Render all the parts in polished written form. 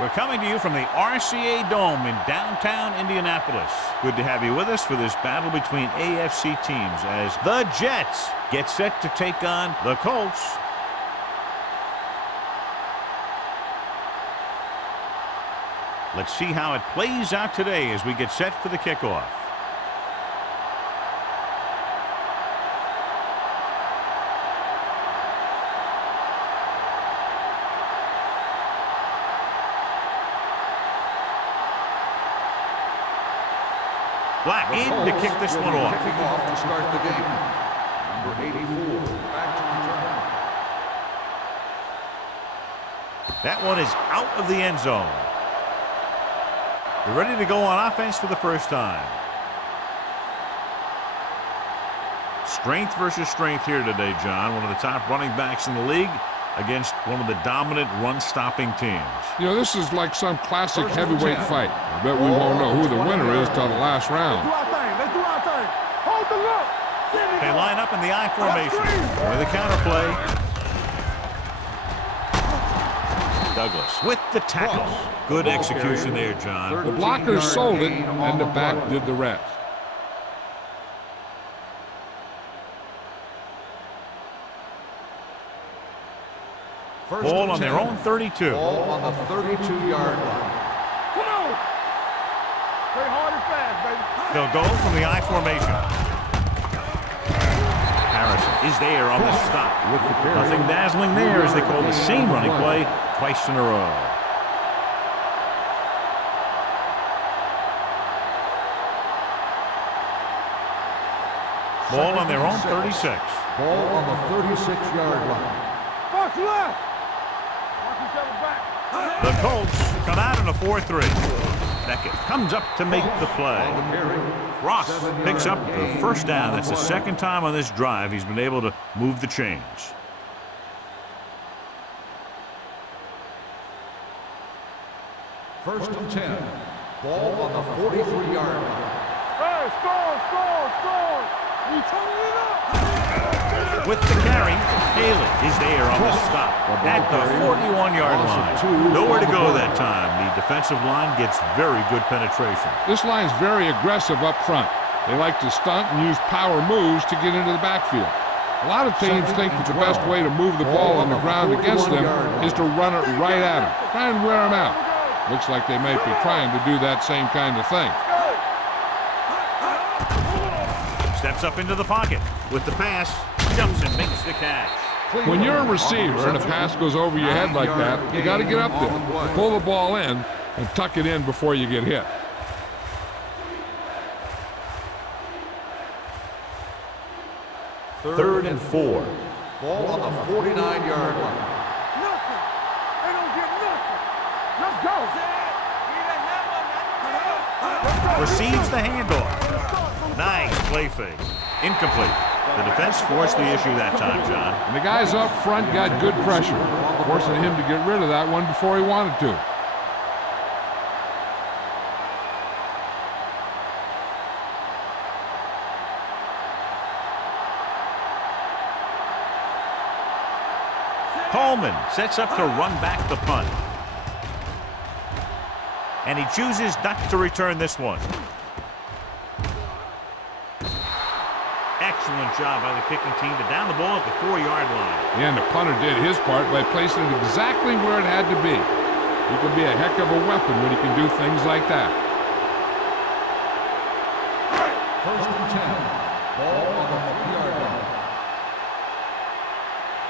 We're coming to you from the RCA Dome in downtown Indianapolis. Good to have you with us for this battle between AFC teams as the Jets get set to take on the Colts. Let's see how it plays out today as we get set for the kickoff. Black in to kick this one off. Kicking off to start the game. Number 84, back to return. That one is out of the end zone. They're ready to go on offense for the first time. Strength versus strength here today, John. One of the top running backs in the league against one of the dominant run-stopping teams. You know, this is like some classic heavyweight fight. I bet we won't know who the winner is till the last round. Let's do our thing. Hold the look. They line up in the I formation with the counterplay. Douglas with the tackle. Good execution there, John. The blockers sold it, and the back did the rest. Ball on their own 32. Ball on the 32-yard line. Come on. Play hard and fast, baby. They'll go from the I formation. Harrison is there on the stop. Nothing dazzling there as they call the same running play twice in a row. Ball on their own 36. Ball on the 36-yard line. Box left. Watch each other back. The Colts come out in a 4-3. Beckett comes up to make the play. Ross picks up the first down. That's the second time on this drive he's been able to move the chains. First and 10. Ball on the 43-yard line. Hey, score. You turning it up. With the carry, Haley is there on the stop at the 41-yard line. Nowhere to go that time. The defensive line gets very good penetration. This line's very aggressive up front. They like to stunt and use power moves to get into the backfield. A lot of teams think that the best way to move the ball on the ground against them is to run it right at them. Try and wear them out. Looks like they might be trying to do that same kind of thing. Steps up into the pocket with the pass, jumps and makes the catch. When you're a receiver and a pass goes over your head like that, you got to get up there, pull the ball in, and tuck it in before you get hit. Third and 4. Ball on the 49-yard line. Nothing. They don't get nothing. Let's go. Receives the handoff. Nice play fake. Incomplete. The defense forced the issue that time, John. And the guys up front got good pressure, forcing him to get rid of that one before he wanted to. Coleman sets up to run back the punt. And he chooses not to return this one. Excellent job by the kicking team to down the ball at the 4-yard line. And the punter did his part by placing it exactly where it had to be. He can be a heck of a weapon when he can do things like that. First and 10. Ball on the 3-yard line.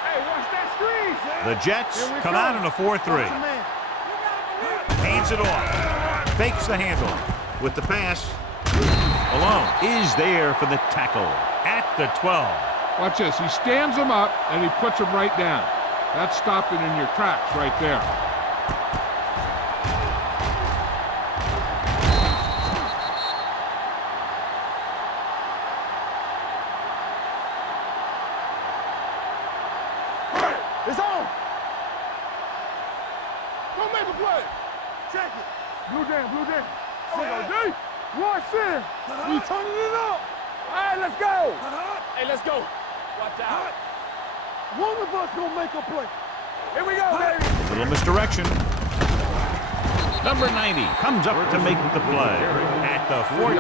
Hey, watch that screen, Sam. The Jets come out in a 4-3. Hands it off. Fakes the handoff. With the pass, Alone is there for the tackle at the 12. Watch this. He stands him up, and he puts him right down. That's stopping in your tracks right there. make a play. Check it. Blue jam, blue jam. There we go, D. Rush in. We turning it up. All right, let's go. Hey, let's go. Watch out. One of us gonna make a play. Here we go, baby. Little misdirection. Number 90 comes up to make the play at the 14.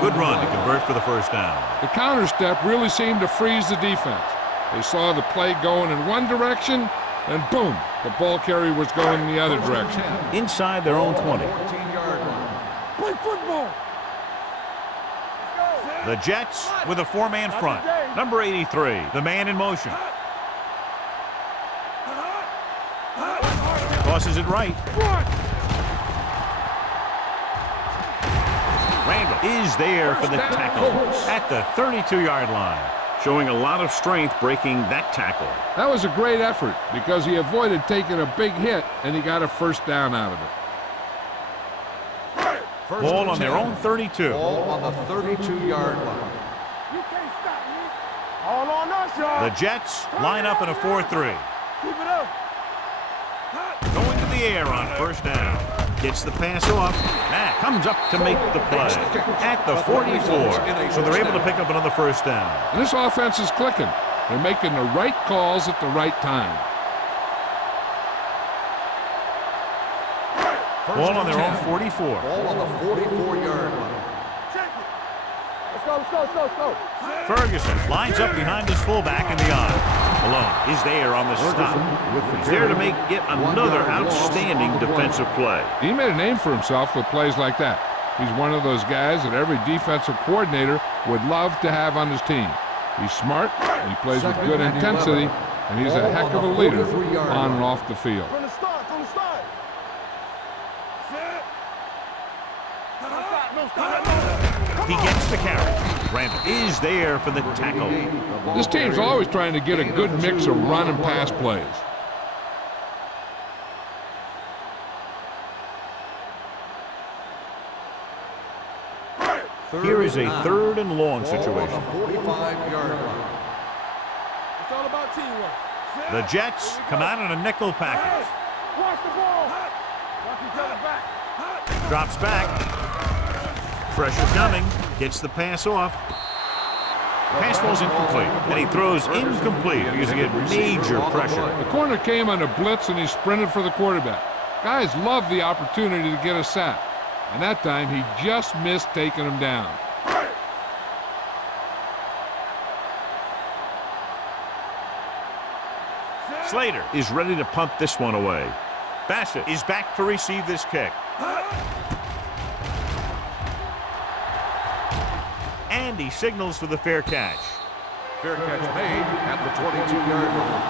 Good run to convert for the first down. The counter step really seemed to freeze the defense. They saw the play going in one direction, and boom, the ball carrier was going in the other direction. Inside their own 20. 14-yard line. Play football. The Jets with a four-man front. Number 83, the man in motion. Tosses it right. Randall is there for the tackle at the 32-yard line. Showing a lot of strength breaking that tackle. That was a great effort because he avoided taking a big hit, and he got a first down out of it. Ball on their own 32. Ball on the 32-yard line. You can't stop me. All on us, y'all. The Jets line up in a 4-3. Keep it up. Going to the air on first down. Gets the pass off. Matt comes up to make the play at the 44. So they're able to pick up another first down. And this offense is clicking. They're making the right calls at the right time. Ball on their own 44. Ball on the 44-yard line. Check it. Let's go, let's go, let's go, let's go. Ferguson lines up behind his fullback in the eye. Malone is there on the stop. He's there to make yet another outstanding defensive play. He made a name for himself with plays like that. He's one of those guys that every defensive coordinator would love to have on his team. He's smart, he plays with good intensity, and he's a heck of a leader on and off the field. From the start, from the start. No stop. He gets the carry. Randall is there for the tackle. This team's always trying to get a good mix of run and pass plays. Here is a third and long situation. Ball on the 45-yard line. It's all about teamwork. The Jets come out in a nickel package. Watch the ball. Watch each other back. Drops back. Pressure coming. Gets the pass off. Pass ball's incomplete, and he throws incomplete because he get major pressure. The corner came on a blitz, and he sprinted for the quarterback. Guys love the opportunity to get a sack, and that time he just missed taking him down. Slater is ready to punt this one away. Bassett is back to receive this kick. And he signals for the fair catch. Fair catch made at the 22-yard line.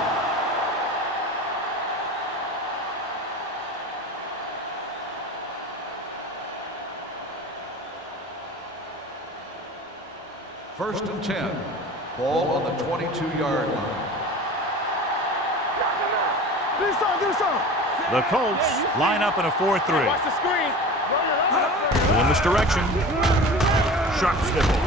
First and 10. Ball on the 22-yard line. The Colts line up in a 4-3. Watch the screen. In this direction. Sharp stipple.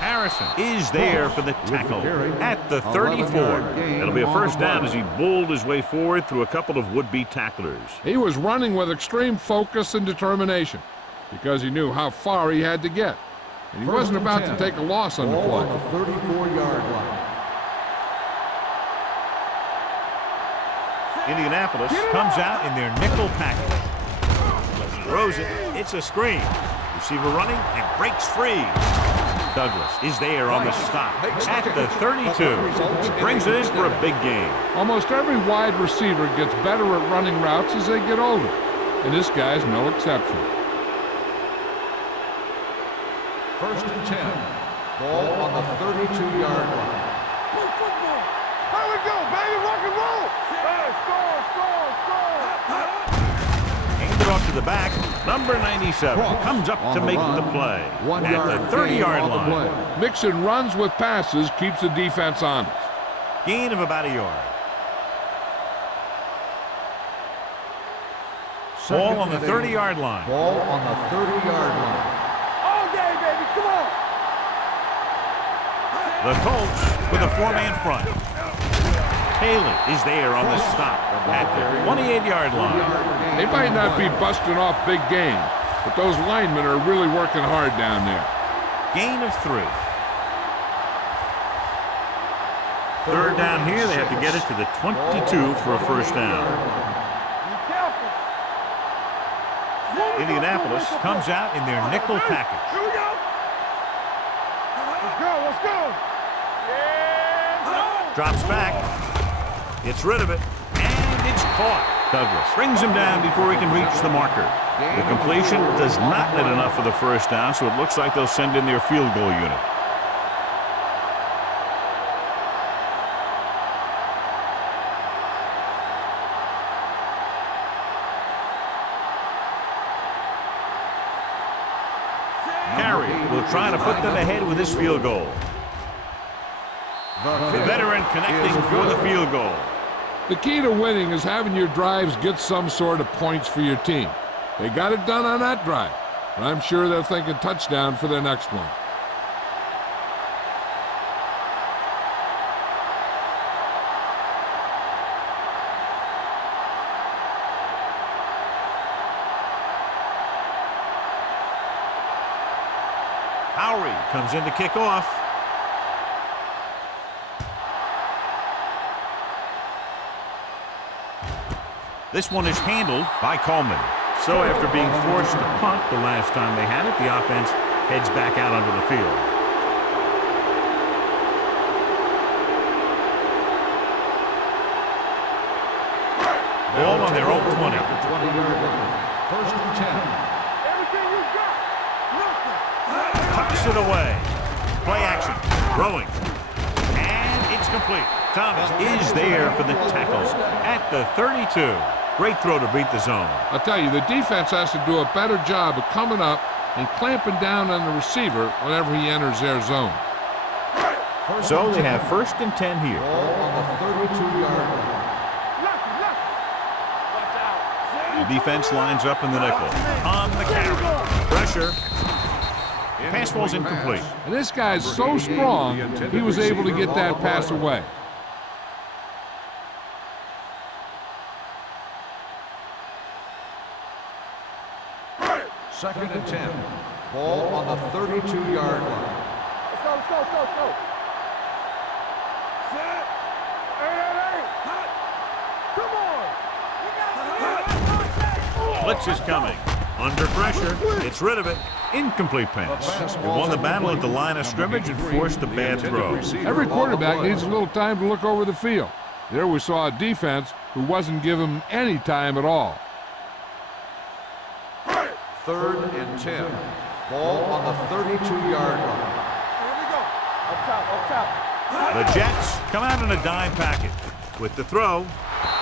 Harrison is there for the tackle at the 34. It'll be a first down as he bowled his way forward through a couple of would-be tacklers. He was running with extreme focus and determination because he knew how far he had to get. And he wasn't about to take a loss on the Ball play. on the 34-yard line. Indianapolis comes out in their nickel package. Throws it. It's a screen. Receiver running and breaks free. Douglas is there on the stop at the 32. Brings it in for a big gain. Almost every wide receiver gets better at running routes as they get older, and this guy's no exception. First and 10. Ball on the 32-yard line. Play football. Here we go, baby. Rock and roll. Score. Handed off to the back. Number 97 comes up to make the play at the 30-yard line. Mixing runs with passes keeps the defense honest. Gain of about a yard. Ball on the 30-yard line. Ball on the 30-yard line. All day, baby. Come on. The Colts with a four-man front. Haley is there on the stop at the 28-yard line. They might not be busting off big game, but those linemen are really working hard down there. Gain of 3. Third down here. They have to get it to the 22 for a first down. Indianapolis comes out in their nickel package. Here we go. Let's go. Let's go. Yeah, Drops back. Gets rid of it. And it's caught. Douglas brings him down before he can reach the marker. The completion does not net enough for the first down, so it looks like they'll send in their field goal unit. Carey will try to put them ahead with this field goal. The veteran connecting for the field goal. The key to winning is having your drives get some sort of points for your team. They got it done on that drive, and I'm sure they're thinking touchdown for their next one. Howery comes in to kick off. This one is handled by Coleman. So after being forced to punt the last time they had it, the offense heads back out onto the field. Ball on their own 20. First and 10. everything you got. Nothing. Tucks it away. Play action. Throwing. And it's complete. Thomas is there for the tackle at the 32. Great throw to beat the zone. I'll tell you, the defense has to do a better job of coming up and clamping down on the receiver whenever he enters their zone. So they have first and 10 here. Ball on the 32-yard line. The defense lines up in the nickel. On the carry. Pressure. Pass ball's incomplete. And this guy's so strong, he was able to get that pass away. Second and 10. Ball on the 32-yard line. Let's go, let's go, let's go, let's go. Set. Hey. Come on. Blitz is coming. Under pressure. Gets rid of it. Incomplete pass. They won the battle at the line of scrimmage and forced a bad throw. Every quarterback needs a little time to look over the field. There we saw a defense who wasn't given him any time at all. Third and 10. Ball on the 32-yard line. Here we go. Up top. The Jets come out in a dime package. With the throw.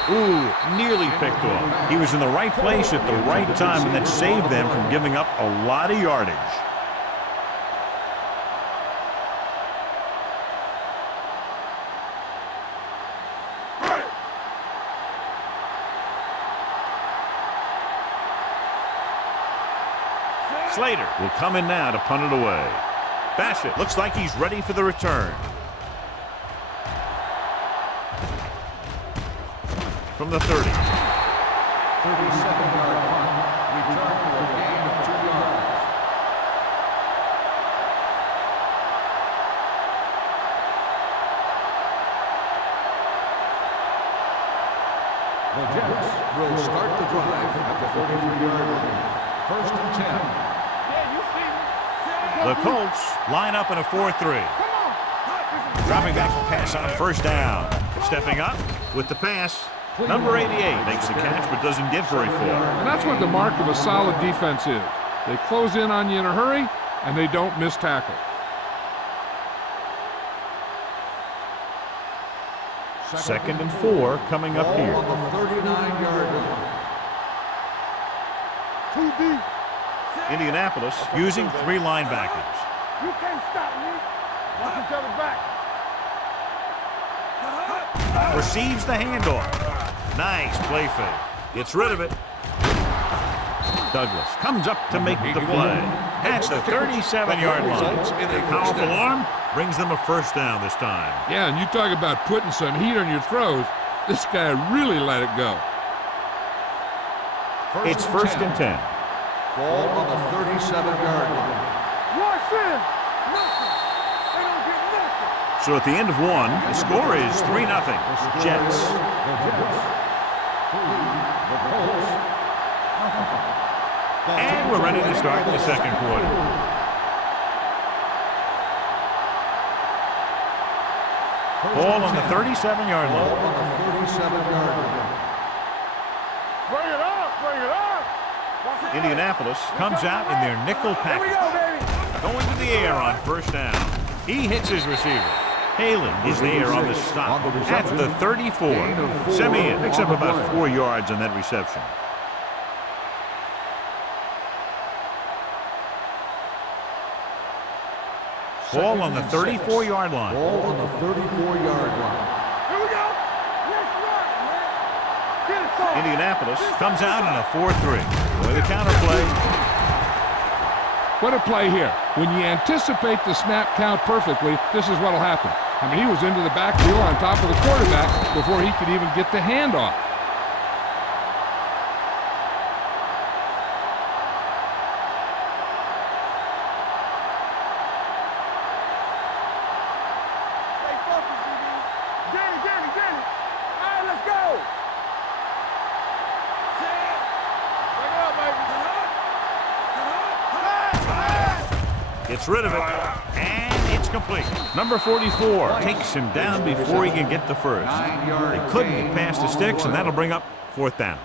Ooh, nearly picked off. He was in the right place at the right time, and that saved them from giving up a lot of yardage. Slater will come in now to punt it away. Bassett looks like he's ready for the return. From the 30. 37-yard punt. Return for a gain of 2 yards. The Jets will start the drive at the 33-yard line. First and 10. Yeah, you see me. The Colts line up in a 4-3. Dropping back to pass on first down. Stepping up with the pass. Number 88 makes the catch but doesn't get very far. And that's what the mark of a solid defense is. They close in on you in a hurry, and they don't miss tackle. Second and 4 coming up here. On the 39-yard line. 2 deep. Indianapolis using 3 linebackers. You can't stop me. Watch each other back. Receives the handoff. Nice play fake. Gets rid of it. Douglas comes up to make the play. At the 37-yard line. A powerful arm brings them a first down this time. Yeah, and you talk about putting some heat on your throws. This guy really let it go. It's first and 10. Ball on the 37-yard line. Watch in. Nothing. They don't get nothing. So at the end of one, the score is 3-0. Jets. And we're ready to start the second quarter. Ball on the 37-yard line. Ball on the 37-yard line. Bring it up. Bring it up. Indianapolis comes out in their nickel Here we package. go, baby. Going to the air on first down. He hits his receiver. Haley is there on the stop at the 34. Simeon picks up about 4 yards on that reception. Ball on the 34-yard line. Ball on the 34-yard line. Here we go. Let's run, man. Get it, son. Indianapolis comes out in a 4-3. With a counter play. What a play here. When you anticipate the snap count perfectly, this is what will happen. I mean, he was into the backfield on top of the quarterback before he could even get the handoff. Stay focused, DB. Danny. All right, let's go. Bring it up, baby. Gets rid of it. And it's complete. Number 44 takes him down before he can get the first. They couldn't get past the sticks, and that'll bring up fourth down.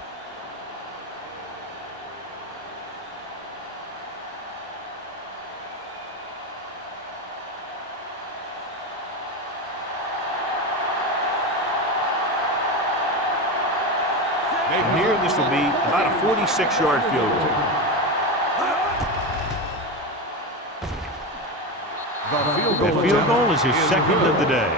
And here, this will be about a 46-yard field goal. The field goal is his second of the day.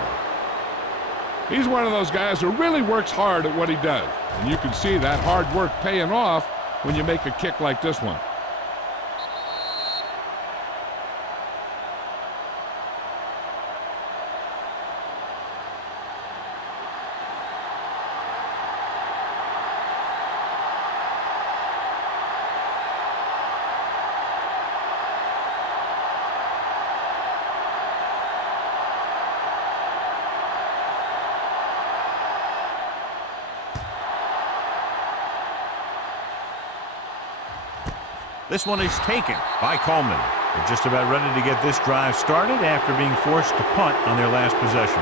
He's one of those guys who really works hard at what he does. And you can see that hard work paying off when you make a kick like this one. This one is taken by Coleman. They're just about ready to get this drive started after being forced to punt on their last possession.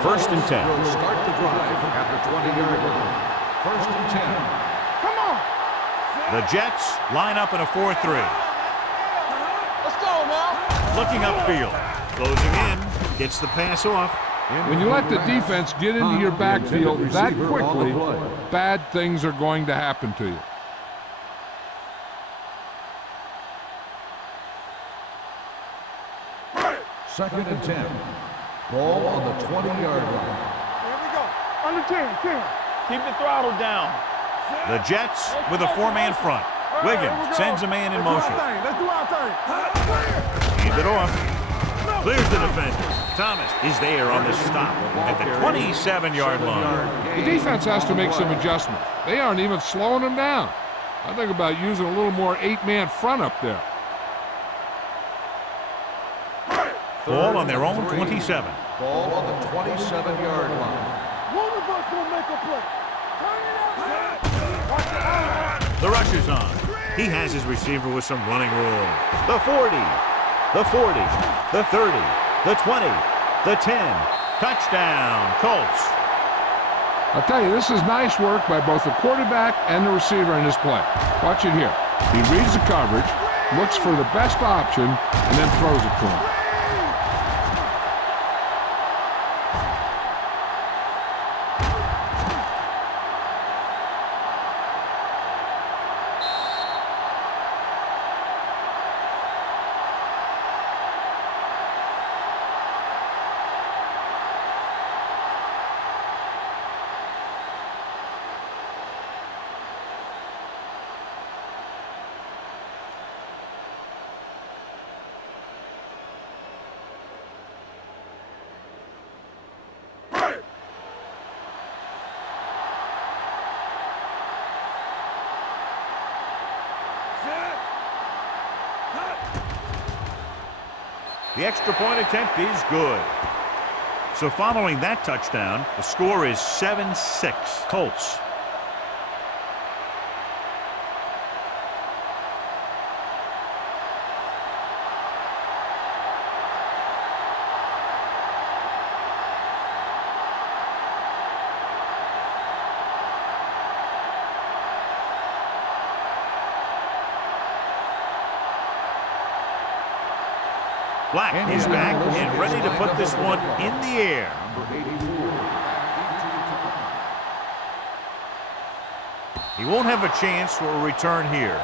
First and 10. Start the drive at the 20-yard line. First and 10. Come on. The Jets line up in a 4-3. Let's go now. Looking upfield. Closing in. Gets the pass off. When you let the defense get into your backfield that quickly, bad things are going to happen to you. Second and 10. Ball on the 20-yard line. Here we go. Under 10. Keep the throttle down. The Jets with a 4-man front. Wiggins sends a man in motion. Let's do our thing. Hand it off. Clears the defender. Thomas is there on the stop at the 27-yard line. The defense has to make some adjustments. They aren't even slowing them down. I think about using a little more 8-man front up there. Ball on their own 27. Ball on the 27-yard line. One of us will make a play. Turn it out. The rush is on. He has his receiver with some running room. The 40, the 40, the 30, the 20, the 10. Touchdown, Colts. I'll tell you, this is nice work by both the quarterback and the receiver in this play. Watch it here. He reads the coverage, looks for the best option, and then throws it to him. The extra point attempt is good. So following that touchdown, the score is 7-6 Colts. Black is back and ready to put this one in the air. He won't have a chance for a return here.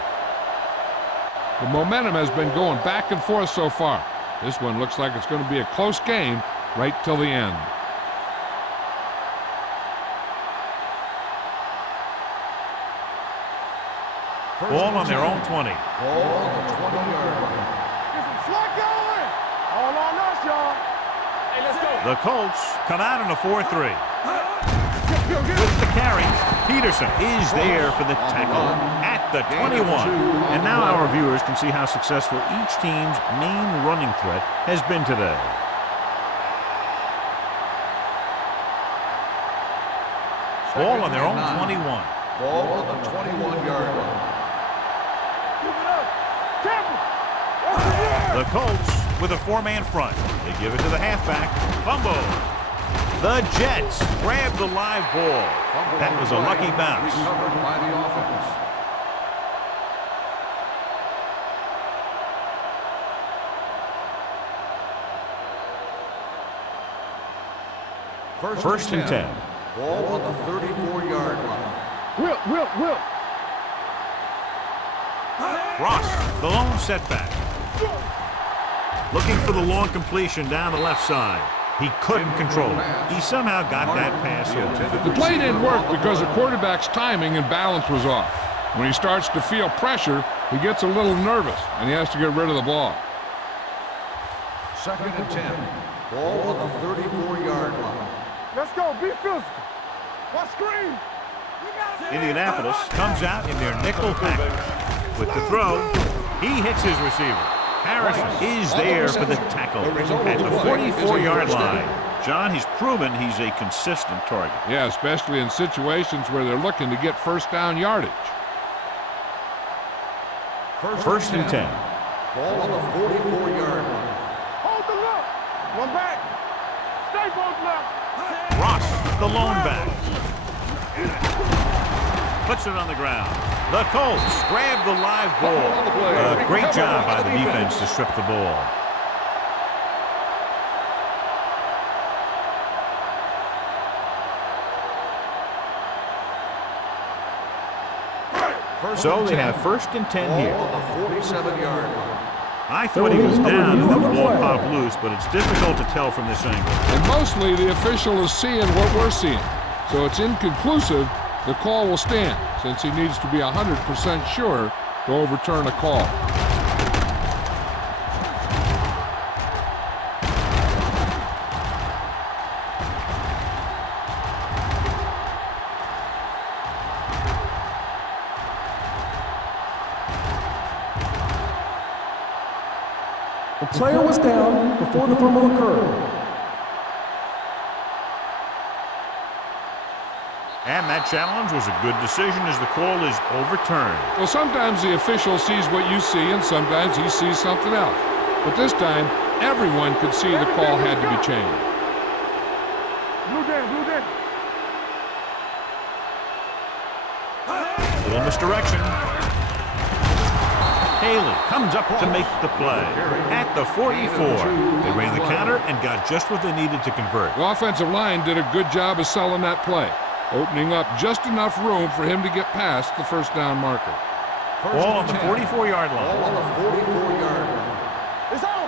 The momentum has been going back and forth so far. This one looks like it's going to be a close game right till the end. Ball on their own 20. Ball on the 20-yard line. Get some slack going. All on us, y'all. Hey, let's go. The Colts come out in a 4-3. With the carry, Peterson is there for the tackle at the 21. And now our viewers can see how successful each team's main running threat has been today. Ball on their own 21. Ball on the 21-yard line. Keep it up. Temple. The Colts with a four-man front. They give it to the halfback. Fumble. The Jets grab the live ball. That was a lucky bounce. Recovered by the offense. First and 10. Ball on the 34-yard line. Whip. Ross, the lone setback. Looking for the long completion down the left side. He couldn't control it. He somehow got that pass off. The play didn't work because the quarterback's timing and balance was off. When he starts to feel pressure, he gets a little nervous, and he has to get rid of the ball. Second and 10. Ball on the 34-yard line. Let's go. Be physical. What screen? Indianapolis comes out in their nickel package. With the throw, he hits his receiver. Harrison is there for the tackle at the 44-yard line. John, he's proven he's a consistent target. Yeah, especially in situations where they're looking to get first down yardage. First and 10. Ball on the 44-yard line. Hold the look. One back. Stay both left. Ross, the lone back. Puts it on the ground. The Colts grab the live ball. Great job by the defense to strip the ball. So they have first and 10 here. Ball on the 47-yard line. I thought he was down and the ball popped loose, but it's difficult to tell from this angle. And mostly the official is seeing what we're seeing. So it's inconclusive. The call will stand since he needs to be 100% sure to overturn a call. The player was down before the fumble occurred. And that challenge was a good decision as the call is overturned. Well, sometimes the official sees what you see and sometimes he sees something else. But this time, everyone could see the call had to be changed. Blue down. Little misdirection. Haley comes up to make the play. At the 44, they ran the counter and got just what they needed to convert. The offensive line did a good job of selling that play, opening up just enough room for him to get past the first down marker. Ball on the 44-yard Ball line. on the 44-yard line. It's on.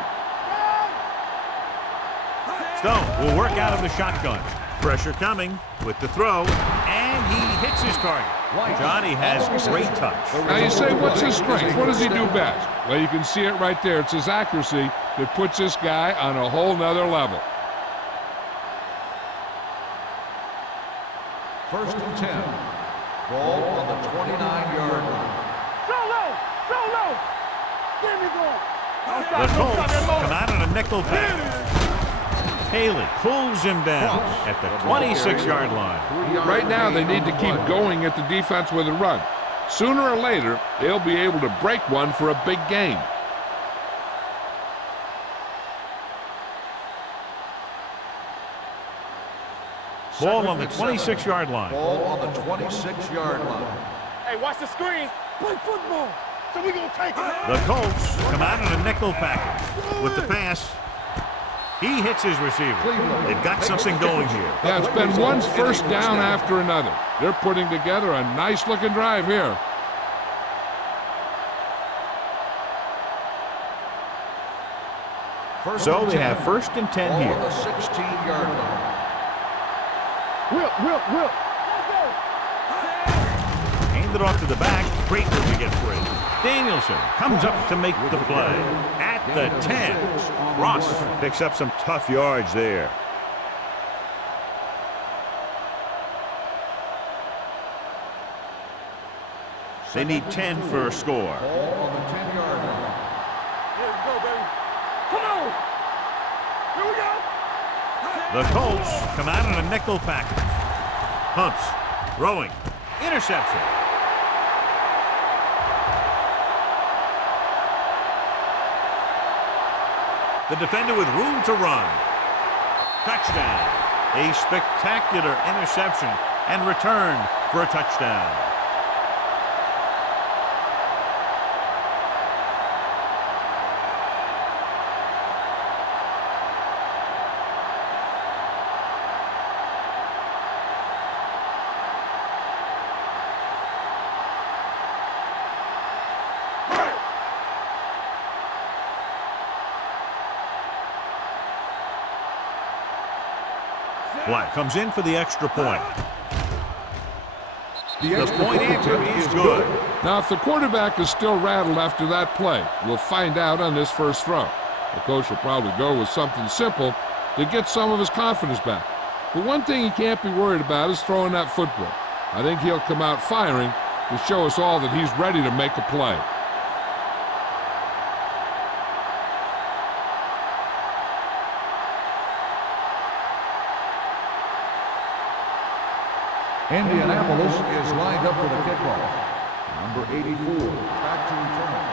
Stone will work out of the shotgun. Pressure coming with the throw, and he hits his target. Johnny has great touch. Now you say, what's his strength? What does he do best? Well, you can see it right there. It's his accuracy that puts this guy on a whole nother level. First and 10. Ball on the 29-yard line. So low. Give me going. The Colts come out in a nickel pass. Haley pulls him down at the 26-yard line. Right now, they need to keep going at the defense with a run. Sooner or later, they'll be able to break one for a big gain. Ball on the 26-yard line. Ball on the 26-yard line. Hey, watch the screens. Play football. So we gonna take it. The Colts come out in a nickel package with the pass. He hits his receiver. They've got something going here. Yeah, it's been one first down after another. They're putting together a nice-looking drive here. So they have 1st and 10 Ball here. on the 16-yard line. Will. Hand it off to the back. Great move to get free. Danielson comes up to make the play. At the 10. Ross picks up some tough yards there. They need 10 for a score. Ball on the 10-yard line. Here we go, baby. Come on. Here we go. The Colts come out in a nickel package. Pumps. Throwing. Interception. The defender with room to run. Touchdown. A spectacular interception and return for a touchdown. Black comes in for the extra point. The point answer is good. Now, if the quarterback is still rattled after that play, we'll find out on this first throw. The coach will probably go with something simple to get some of his confidence back. But one thing he can't be worried about is throwing that football. I think he'll come out firing to show us all that he's ready to make a play. Indianapolis is lined up for the kickoff. Number 84, back to return.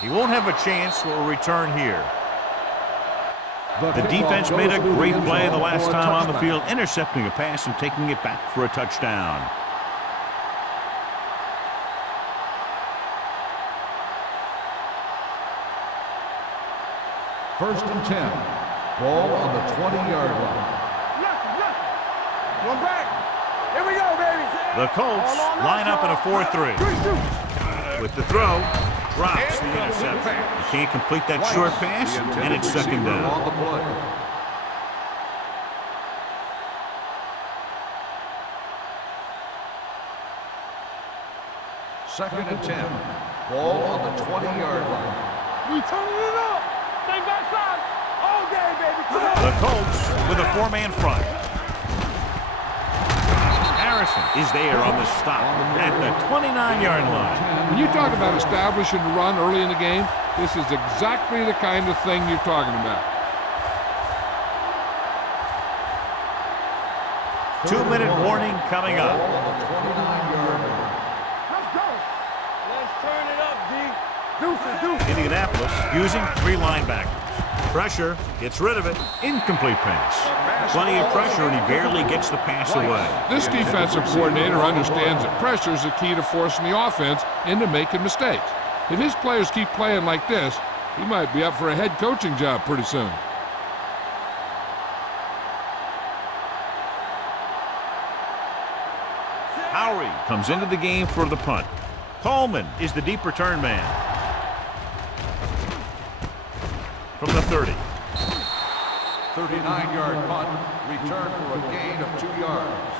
He won't have a chance for a return here. The defense made a great play the last time on the field, intercepting a pass and taking it back for a touchdown. First and 10. Ball on the 20-yard line. One back. Here we go, baby. The Colts line up in a 4-3. With the throw, drops the interception. You can't complete that short pass, and it's 2nd down. On the play. Second and 10. Ball on the 20-yard line. We turning it up. Stay backside all day, baby. Come on. The Colts with a 4-man front. Harrison is there on the stop at the 29-yard line. When you talk about establishing the run early in the game, this is exactly the kind of thing you're talking about. 2-minute warning coming up. Ball on the 29-yard line. Let's go. Let's turn it up, D. Deuces. Indianapolis using 3 linebackers. Pressure, gets rid of it, incomplete pass. Plenty of pressure, and he barely gets the pass away. This defensive coordinator understands that pressure is the key to forcing the offense into making mistakes. If his players keep playing like this, he might be up for a head coaching job pretty soon. Howery comes into the game for the punt. Coleman is the deep return man. From the 30. 39-yard punt. Return for a gain of 2 yards.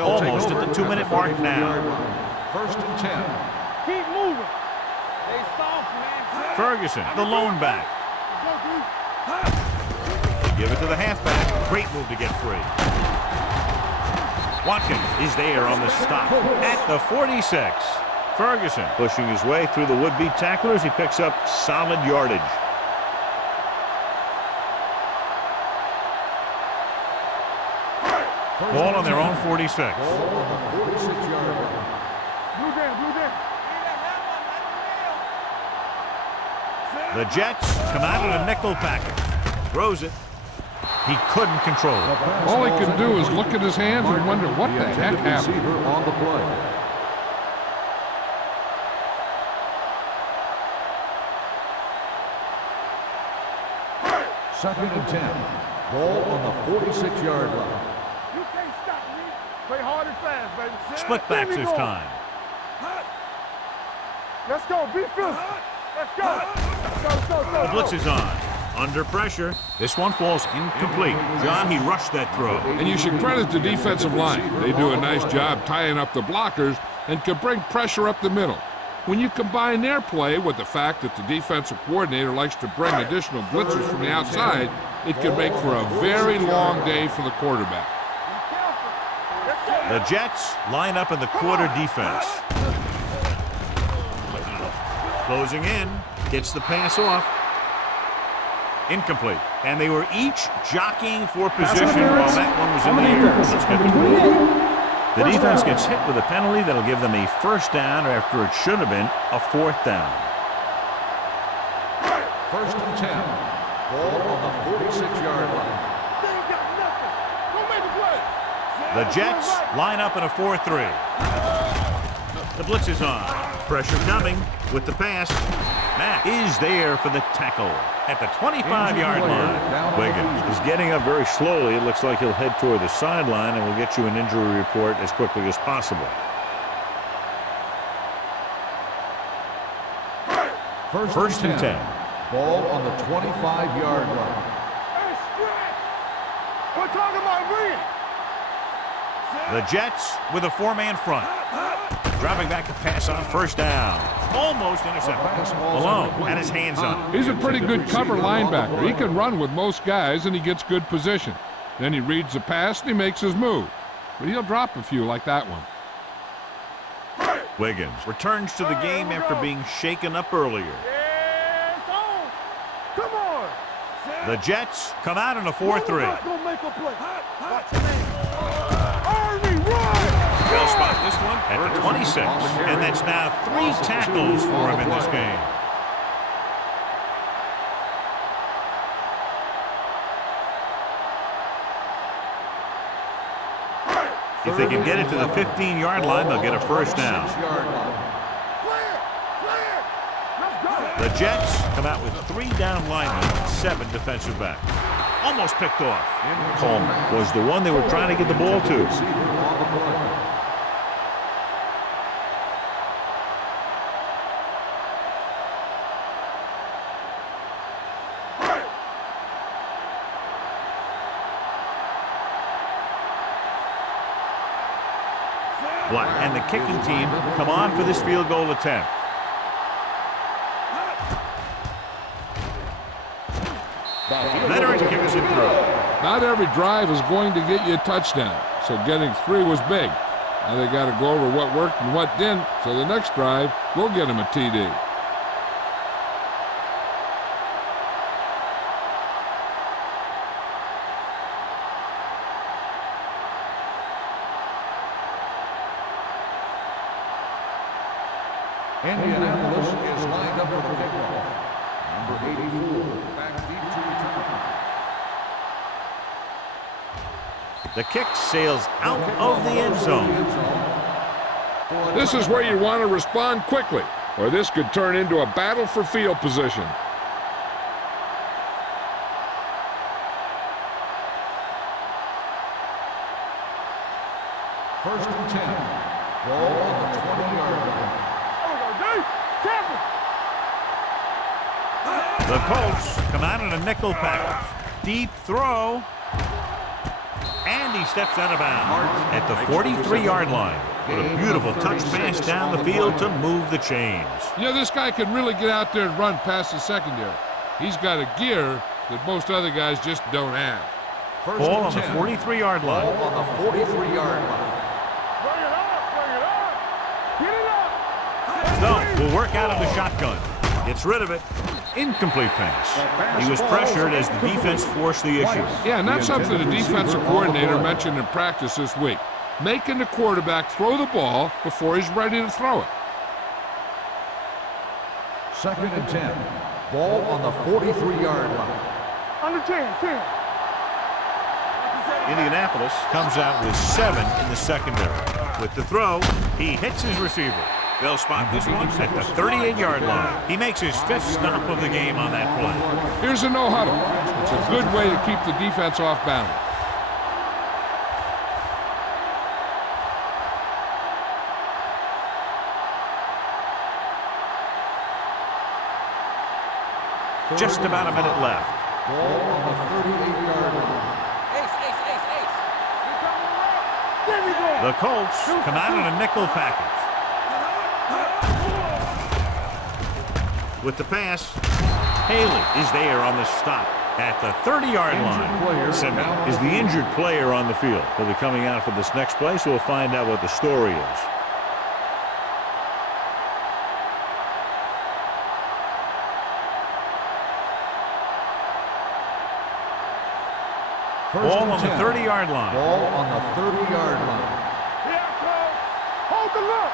Almost at the 2-minute mark now. First and 10. Keep moving. They soft, man. Ferguson, the lone back. Let's Give it to the halfback. Great move to get free. Watkins is there on the stop at the 46. Ferguson pushing his way through the would-be tacklers. He picks up solid yardage. Ball on their own 46. Ball on the 46-yard line. Blue jam. The Jets come out in a nickel package. Throws it. He couldn't control it. All he could do is look at his hands and wonder what the heck happened. Receiver on the play. Second and 10. Ball on the 46-yard line. You can't stop me. Play hard and fast, baby. Split backs this time. Let's go. Be physical. Let's go. The blitz is on. Under pressure. This one falls incomplete. John, he rushed that throw. And you should credit the defensive line. They do a nice job tying up the blockers and can bring pressure up the middle. When you combine their play with the fact that the defensive coordinator likes to bring additional blitzers from the outside, it can make for a very long day for the quarterback. The Jets line up in the quarter defense. Closing in. Gets the pass off. Incomplete. And they were each jockeying for position while that one was in the air. Let's get the ball. The defense gets hit with a penalty that'll give them a first down after it should have been a fourth down. First and 10. Ball on the 46-yard line. They ain't got nothing. Go make a play. The Jets line up in a 4-3. The blitz is on. Pressure coming with the pass. Matt is there for the tackle at the 25-yard line. Wiggins is getting up very slowly. It looks like he'll head toward the sideline, and we'll get you an injury report as quickly as possible. First and 10. Ball on the 25-yard line. Hey, stretch. We're talking about me. The Jets with a four-man front. Dropping back to pass on first down. Almost intercepted. Malone had his hands on. He's a pretty good cover linebacker. He can run with most guys, and he gets good position. Then he reads the pass, and he makes his move. But he'll drop a few like that one. Wiggins returns to the game after being shaken up earlier. Yeah, it's on. Come on. The Jets come out in a 4-3. Let's go make a play. Watch your man. Army, run. They'll spot this one at the 26, and that's now 3 tackles for him in this game. If they can get it to the 15-yard line, they'll get a first down. The Jets come out with 3 down linemen and 7 defensive backs. Almost picked off. Coleman was the one they were trying to get the ball to. Black and the kicking team come on for this field goal attempt. Veteran kickers it through. Not every drive is going to get you a touchdown, so getting 3 was big. Now they got to go over what worked and what didn't, so the next drive will get them a TD. Indianapolis is lined up for the kickoff. Number 84, back deep to return. The kick sails out of the end zone. This is where you want to respond quickly, or this could turn into a battle for field position. First and 10. Ball on the 20-yard line. The Colts come out in a nickel package. Deep throw. And he steps out of bounds at the 43-yard line. What a beautiful touch pass down the field to move the chains. You know, this guy can really get out there and run past the secondary. He's got a gear that most other guys just don't have. First Ball and on the 10. 43-yard line. Ball on the 43-yard line. Bring it up. Get it up. Stone will work out of the shotgun. Gets rid of it. Incomplete pass. He was pressured as the defense forced the issue. Yeah, and that's something the defensive coordinator mentioned in practice this week. Making the quarterback throw the ball before he's ready to throw it. Second and 10. Ball on the 43-yard line. Under 10. Indianapolis comes out with 7 in the secondary. With the throw, he hits his receiver. They'll spot this one at the 38-yard line. He makes his 5th stop of the game on that play. Here's a no huddle. It's a good way to keep the defense off balance. Just about a minute left. Ball on the 38-yard line. The Colts come out in a nickel package. With the pass, Haley is there on the stop at the 30-yard line. Simmons is the injured player on the field. He'll be coming out for this next play, so we'll find out what the story is. Ball on the 30-yard line. Ball on the 30-yard line. Hold the look.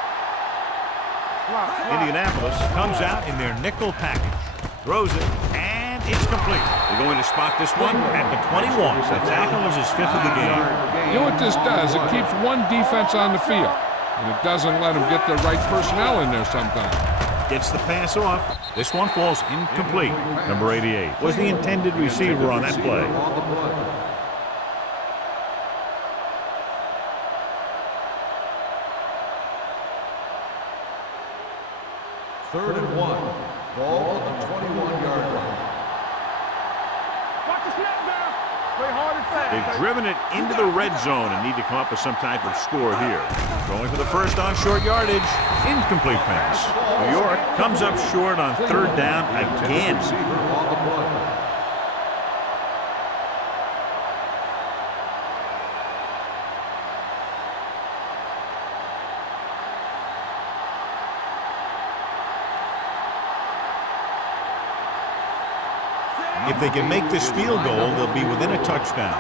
Indianapolis comes out in their nickel package. Throws it, and it's complete. They're going to spot this one at the 21. The tackle is his 5th of the game. You know what this does? It keeps one defense on the field, and it doesn't let them get the right personnel in there sometimes. Gets the pass off. This one falls incomplete. Number 88 was the intended receiver on that play. Third and 1. Ball on the 21-yard line. Watch the snap down. Play hard and fast. They've driven it into the red zone and need to come up with some type of score here. Going for the first on short yardage. Incomplete pass. New York comes up short on 3rd down again. If they can make this field goal, they'll be within a touchdown.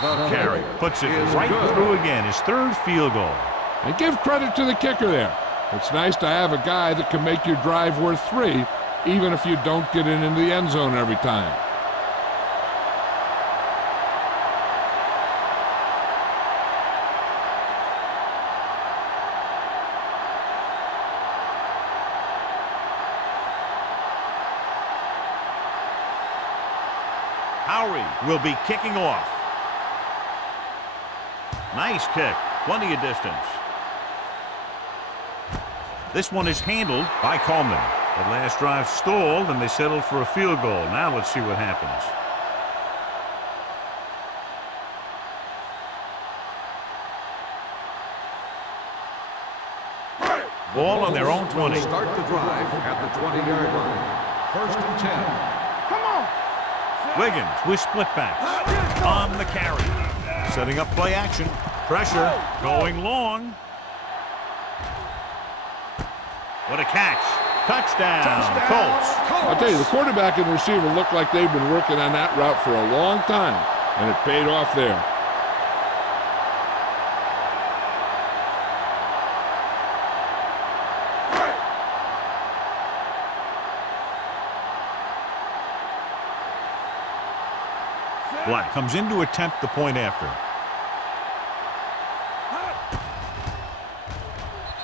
The carry puts it right through again, his 3rd field goal. And give credit to the kicker there. It's nice to have a guy that can make your drive worth 3, even if you don't get it into the end zone every time. Howery will be kicking off. Nice kick. Plenty of distance. This one is handled by Coleman. The last drive stalled, and they settled for a field goal. Now let's see what happens. Ball on their own 20. Start the drive at the 20-yard line. First and 10. Come on. Wiggins with split backs on the carry. Setting up play action. Pressure going long. What a catch. Touchdown, Colts. I'll tell you, the quarterback and receiver look like they've been working on that route for a long time, and it paid off there. Black comes in to attempt the point after.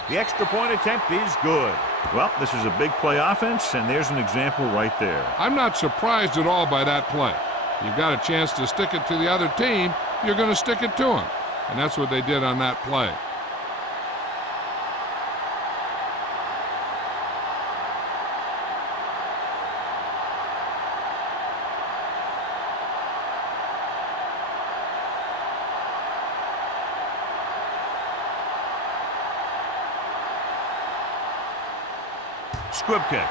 The extra point attempt is good. Well, this is a big play offense, and there's an example right there. I'm not surprised at all by that play. You've got a chance to stick it to the other team, you're going to stick it to them. And that's what they did on that play. Squib kick.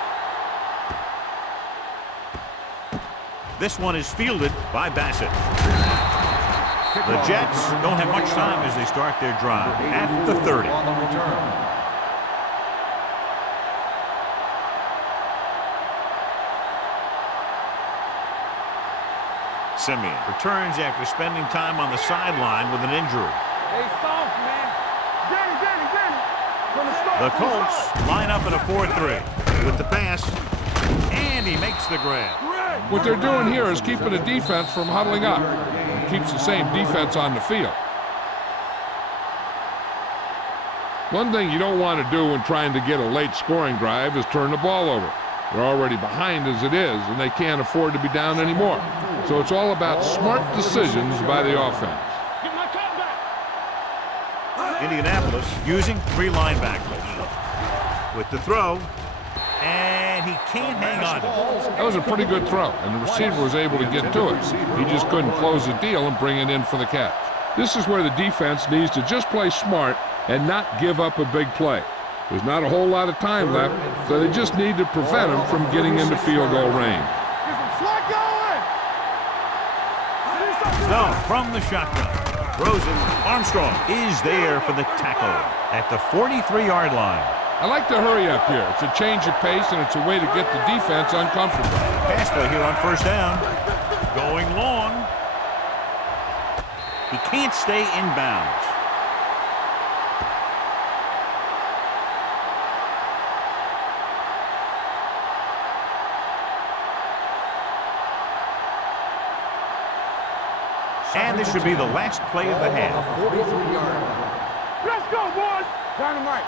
This one is fielded by Bassett. The Jets don't have much time as they start their drive at the 30. On the return. Simeon returns after spending time on the sideline with an injury. Hey, soft, man. Danny. From the start. The Colts line up in a 4-3 with the pass, and he makes the grab. What they're doing here is keeping the defense from huddling up. It keeps the same defense on the field. One thing you don't want to do when trying to get a late scoring drive is turn the ball over. They're already behind as it is, and they can't afford to be down anymore. So it's all about smart decisions by the offense. Get my cut back. Indianapolis using 3 linebackers. With the throw, and he can't hang on. That was a pretty good throw, and the receiver was able to get to it. He just couldn't close the deal and bring it in for the catch. This is where the defense needs to just play smart and not give up a big play. There's not a whole lot of time left, so they just need to prevent him from getting into field goal range. So, from the shotgun, throws it. Armstrong is there for the tackle at the 43-yard line. I like to hurry up here. It's a change of pace, and it's a way to get the defense uncomfortable. Pass play here on first down. Going long. He can't stay in bounds. And this should be the last play of the half. 43-yard. Let's go, boys. Dynamite.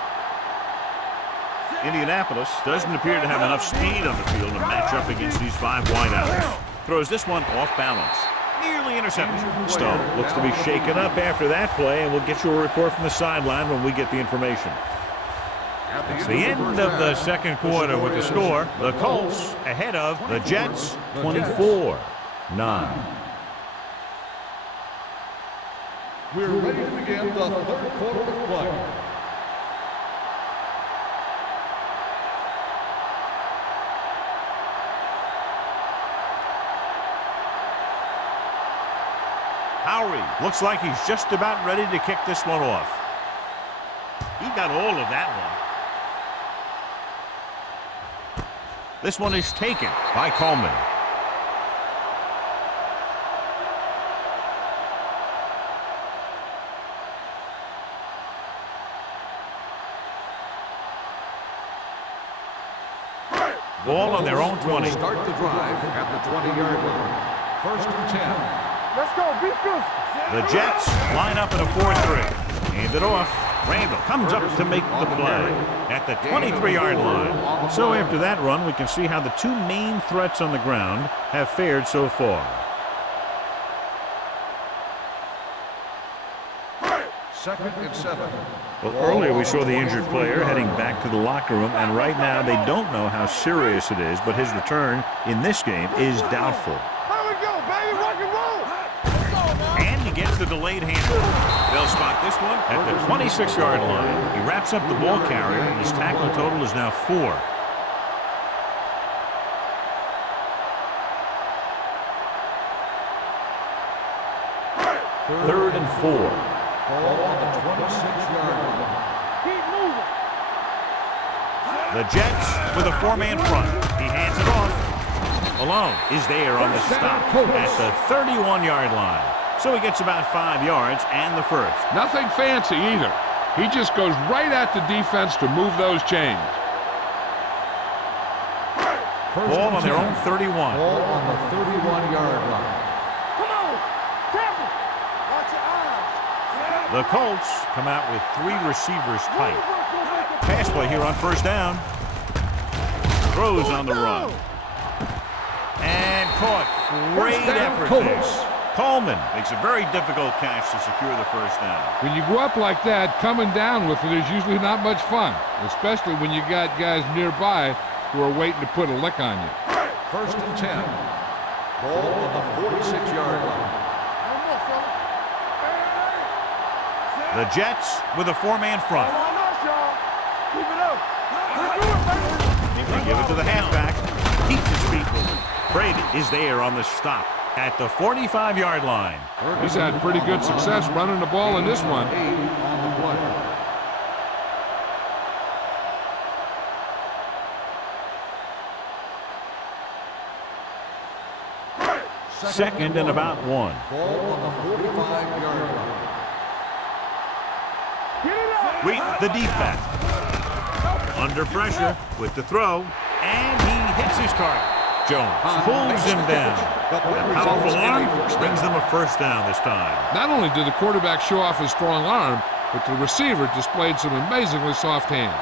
Indianapolis doesn't appear to have enough speed on the field to match up against these 5 wideouts. Throws this one off balance. Nearly intercepted. Stone looks to be shaken up after that play, and we'll get you a report from the sideline when we get the information. It's the end of the second quarter with the score. The Colts ahead of the Jets 24-9. We're ready to begin the third quarter of play. Howery looks like he's just about ready to kick this one off. He got all of that one. This one is taken by Coleman. Ball on their own 20. Start the drive at the 20-yard line. First and 10. Let's go. Be good. The Jets line up in a 4-3. Hand it off. Randall comes up to make the play at the 23-yard line. So after that run, we can see how the 2 main threats on the ground have fared so far. Second and 7. Well, earlier we saw the injured player heading back to the locker room, and right now they don't know how serious it is, but his return in this game is doubtful. Here we go, baby. Rock and roll. And he gets the delayed handoff. They'll spot this one at the 26-yard line. He wraps up the ball carrier, and his tackle total is now 4. Third and 4. Ball on the 26-yard line. Keep moving. The Jets with a 4-man front. He hands it off. Malone is there on the stop at the 31-yard line. So he gets about 5 yards and the first. Nothing fancy either. He just goes right at the defense to move those chains. Ball on their own 31. Ball on the 31-yard line. Come on. Tampa. Watch your eyes. The Colts come out with 3 receivers tight. Pass play here on first down. Throws on the run. And caught. Great effort there. Coleman makes a very difficult catch to secure the first down. When you go up like that, coming down with it is usually not much fun, especially when you got guys nearby who are waiting to put a lick on you. First and 10. Ball on the 46-yard line. The Jets with a 4-man front. Keep it up. They give it to the halfback. Keeps his feet moving. Brady is there on the stop at the 45-yard line. He's had pretty good success running the ball in this one. 8 on the play. Second and about 1. Ball on the 45-yard line. Read the defense. Under pressure with the throw, and he hits his target. Jones pulls him down. A powerful arm brings them a first down this time. Not only did the quarterback show off his strong arm, but the receiver displayed some amazingly soft hands.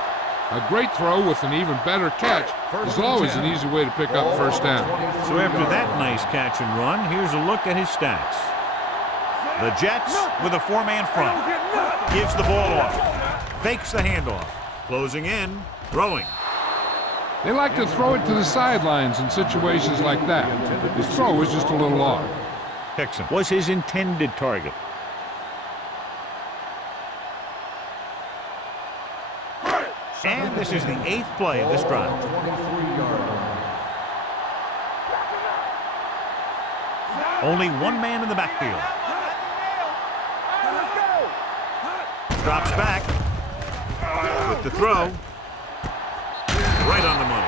A great throw with an even better catch is always an easy way to pick up first down. So after that nice catch and run, here's a look at his stats. The Jets with a four-man front. Gives the ball off. Fakes the handoff. Closing in. Throwing. They like to throw it to the sidelines in situations like that. His throw was just a little off. Hickson was his intended target. And this is the 8th play of this drive. 23-yard line. Only one man in the backfield. Drops back with the throw. Right on the money.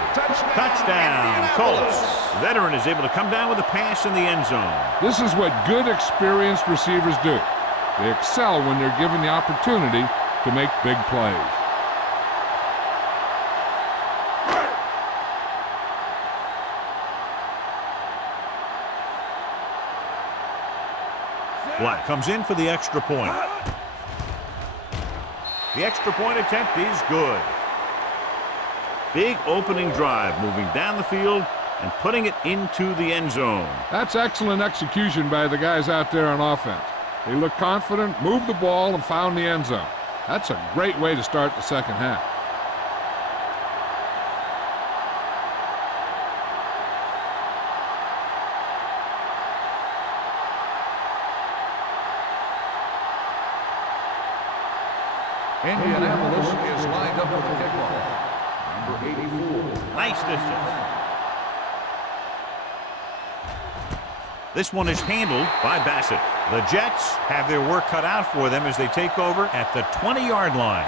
Touchdown, Colts. Veteran is able to come down with a pass in the end zone. This is what good, experienced receivers do. They excel when they're given the opportunity to make big plays. Black comes in for the extra point. The extra point attempt is good. Big opening drive, moving down the field and putting it into the end zone. That's excellent execution by the guys out there on offense. They looked confident, moved the ball, and found the end zone. That's a great way to start the second half. Indianapolis is lined up for the kickoff. Number 84. Nice distance. This one is handled by Bassett. The Jets have their work cut out for them as they take over at the 20-yard line.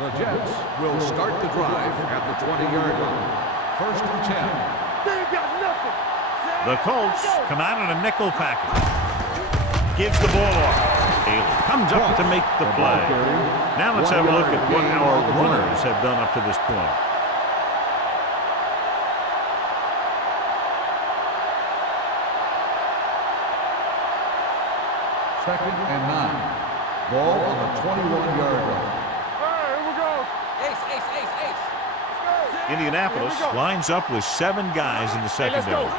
The Jets will start the drive at the 20-yard line. First and 10. The Colts come out in a nickel package. Gives the ball off. Taylor comes up to make the play. Now let's have a look at what our runners have done up to this point. Second and 9. Ball on the 21-yard line. Indianapolis lines up with 7 guys in the secondary.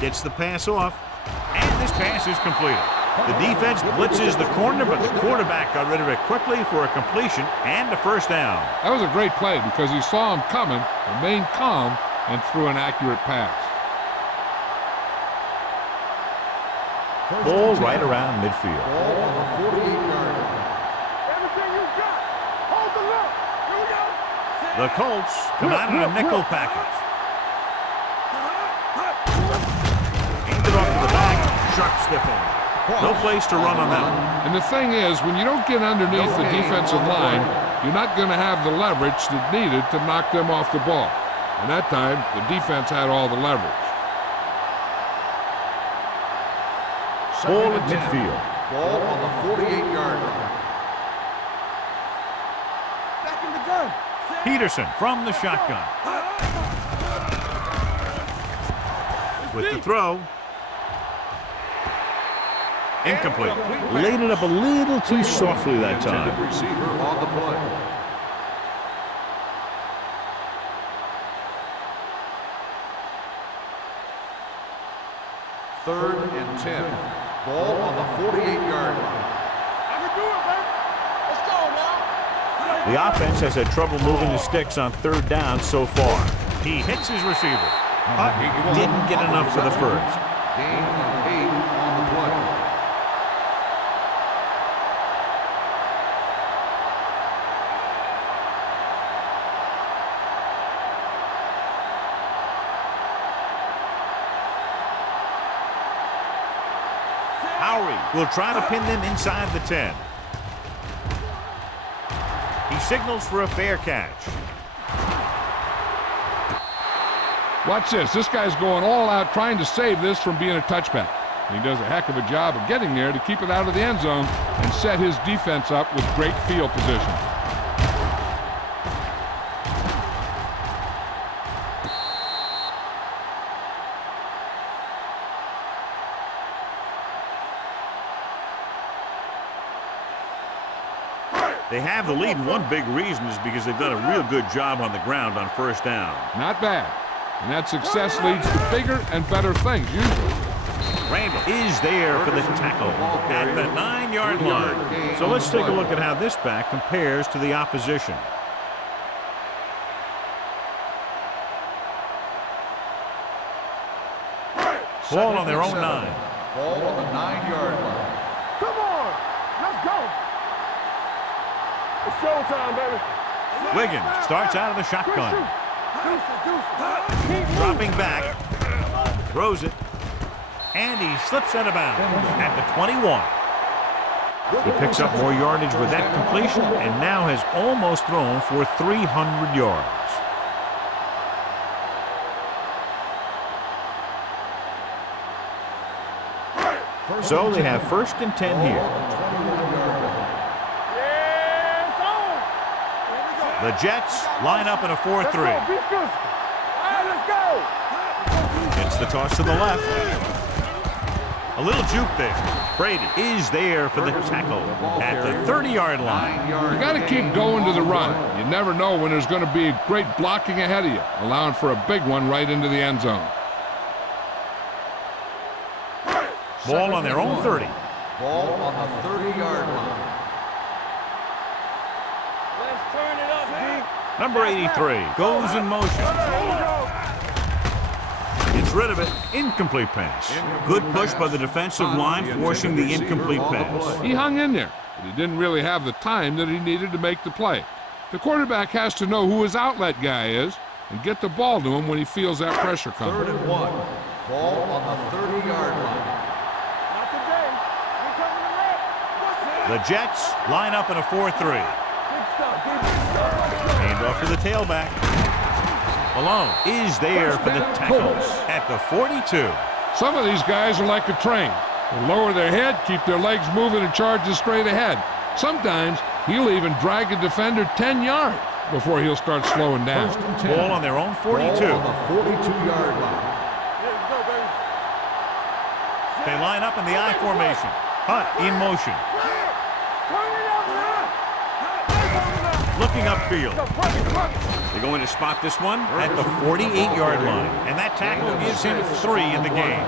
Gets the pass off, and this pass is completed. The defense blitzes the corner, but the quarterback got rid of it quickly for a completion and a first down. That was a great play because he saw him coming, remained calm, and threw an accurate pass. Ball right around midfield. Ball on the 48-yard line. The Colts come out in a nickel package. Handed off to the back, sharp stiff arm. No place to run on that one. And the thing is, when you don't get underneath the defensive line, you're not going to have the leverage that's needed to knock them off the ball. And that time, the defense had all the leverage. Ball at midfield. Ball on the 48-yard line. Back in the gun. Peterson from the shotgun. With the throw. Incomplete. Laid it up a little too softly that time. Intended receiver on the play. Third and 10. Ball on the 48-yard line. I can do it, baby. Let's go now. The offense has had trouble moving the sticks on third down so far. He hits his receiver, but didn't get enough for the first. Gain of 8 on the will try to pin them inside the 10. He signals for a fair catch. Watch this. This guy's going all out trying to save this from being a touchback. He does a heck of a job of getting there to keep it out of the end zone and set his defense up with great field position. They have the lead, and one big reason is because they've done a real good job on the ground on first down. Not bad. And that success leads to bigger and better things, usually. Randall is there for the tackle at the 9-yard line. So let's take a look at how this back compares to the opposition. Ball on their own 9. Ball on the 9-yard line. Come on. Let's go. It's showtime, baby. Wiggins starts out of the shotgun. Dropping back. Throws it. And he slips out of bounds at the 21. He picks up more yardage with that completion and now has almost thrown for 300 yards. So they have 1st and 10 here. The Jets line up in a 4-3. It's the toss to the left. A little juke there. Brady is there for the tackle at the 30-yard line. You got to keep going to the run. You never know when there's going to be great blocking ahead of you, allowing for a big one right into the end zone. Ball on their own 30. Ball on the 30-yard line. Let's turn it up, D. Number 83 goes in motion. Gets rid of it. Incomplete pass. Good push by the defensive line, forcing the incomplete pass. He hung in there, but he didn't really have the time that he needed to make the play. The quarterback has to know who his outlet guy is and get the ball to him when he feels that pressure coming. 3rd and 1. Ball on the 30-yard line. The Jets line up in a 4-3. Hand off to the tailback. Malone is there for the tackle at the 42. Some of these guys are like a train. They lower their head, keep their legs moving, and charge straight ahead. Sometimes he'll even drag a defender 10 yards before he'll start slowing down. Ball on their own 42. Ball on the 42-yard line. They line up in the I formation. Hunt in motion. Looking upfield. They're going to spot this one at the 48-yard line. And that tackle gives him 3 in the game.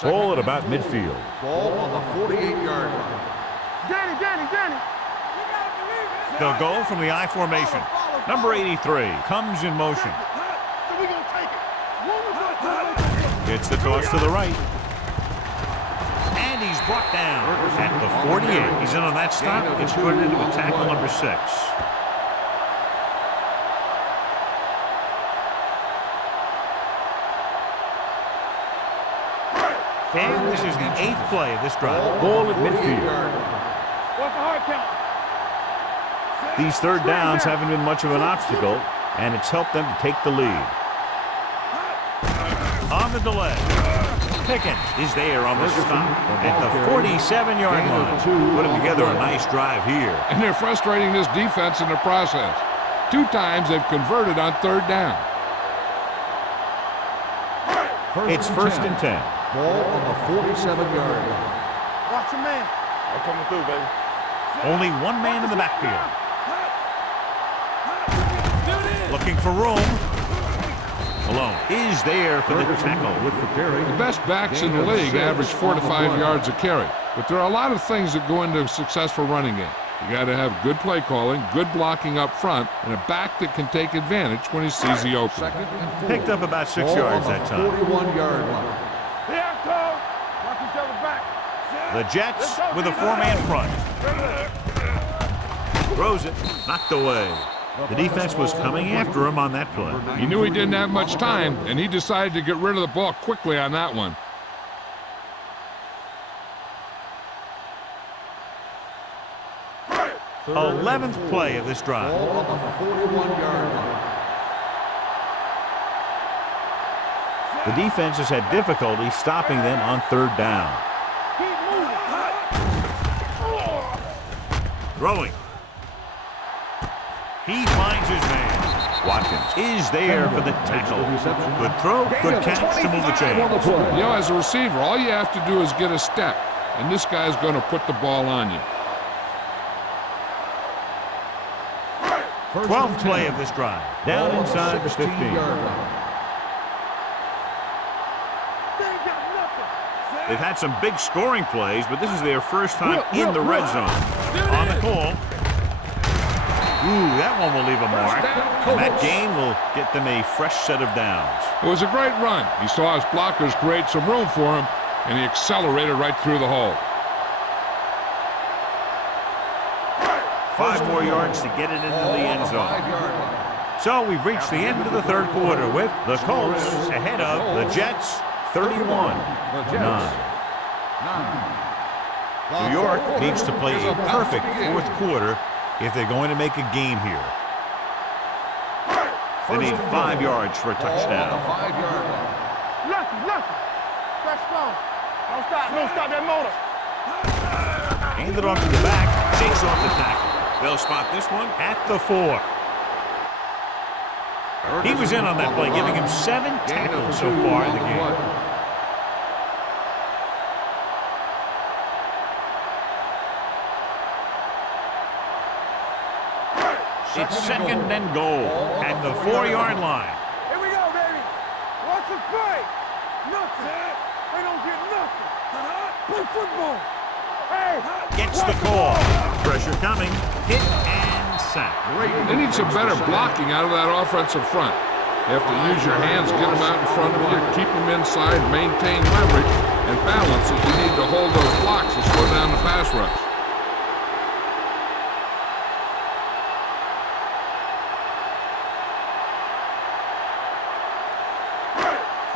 Ball at about midfield. Ball on the 48-yard line. Danny. They'll go from the I formation. Number 83 comes in motion. It's the toss to the right. And he's brought down at the 48. He's in on that stop. It's put into a tackle number 6. And this is the 8th play of this drive. Ball at midfield. What's the hard count? These 3rd downs haven't been much of an obstacle, and it's helped them to take the lead. On the delay, Pickens is there on the stop at the 47-yard line. Putting together a nice drive here. And they're frustrating this defense in the process. 2 times they've converted on 3rd down. It's 1st and 10. Ball on the 47-yard line. Watch your man. I'm coming through, baby. Only one man in the backfield. Looking for room. Malone is there for the tackle. The best backs in the league average 4 to 5 yards a carry. But there are a lot of things that go into a successful running game. You got to have good play calling, good blocking up front, and a back that can take advantage when he sees the opening. Picked up about 6 yards that time. 41-yard line. Here, Cole. Watch each other back. The Jets with a 4-man front. Throws it, knocked away. The defense was coming after him on that play. He knew he didn't have much time, and he decided to get rid of the ball quickly on that one. Third 11th play of this drive. Ball on the 41-yard line. The defense has had difficulty stopping them on third down. Throwing. He finds his man. Watkins is there for the tackle. Good throw, good catch to move the chains. You know, as a receiver, all you have to do is get a step, and this guy's going to put the ball on you. 12th play of this drive. Down inside the 15. They've had some big scoring plays, but this is their first time in the red zone. On the call. Ooh, that one will leave a mark. And that gain will get them a fresh set of downs. It was a great run. He saw his blockers create some room for him, and he accelerated right through the hole. 5 more yards to get it into the end zone. So we've reached the end of the third quarter with the Colts ahead of the Jets 31-9. New York needs to play a perfect fourth quarter if they're going to make a game here. They need 5 yards for a touchdown. Lucky. Let's go. Don't stop that motor. Hand it off to the back. Shakes off the tackle. They'll spot this one at the 4. He was in on that play, giving him 7 tackles so far in the game. It's second and goal at the 4-yard line. Here we go, baby. Watch the play. Nothing. They don't get nothing. Play football. Hey. Gets the call. Pressure coming. Hit and sack. They need some better blocking out of that offensive front. You have to use your hands, get them out in front of you, keep them inside, maintain leverage, and balance if you need to hold those blocks to slow down the pass rush.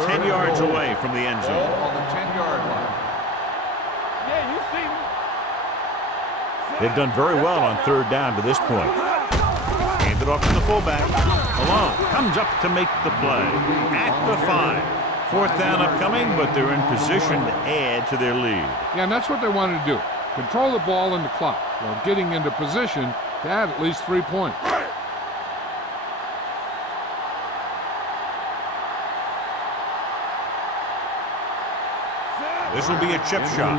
Ten yards away from the end zone. On the 10-yard line. Yeah, you see me. They've done very well on third down to this point. Hand it off to the fullback. Alone comes up to make the play at the 5. Fourth down upcoming, but they're in position to add to their lead. Yeah, and that's what they wanted to do. Control the ball and the clock while getting into position to add at least 3 points. This will be a chip shot.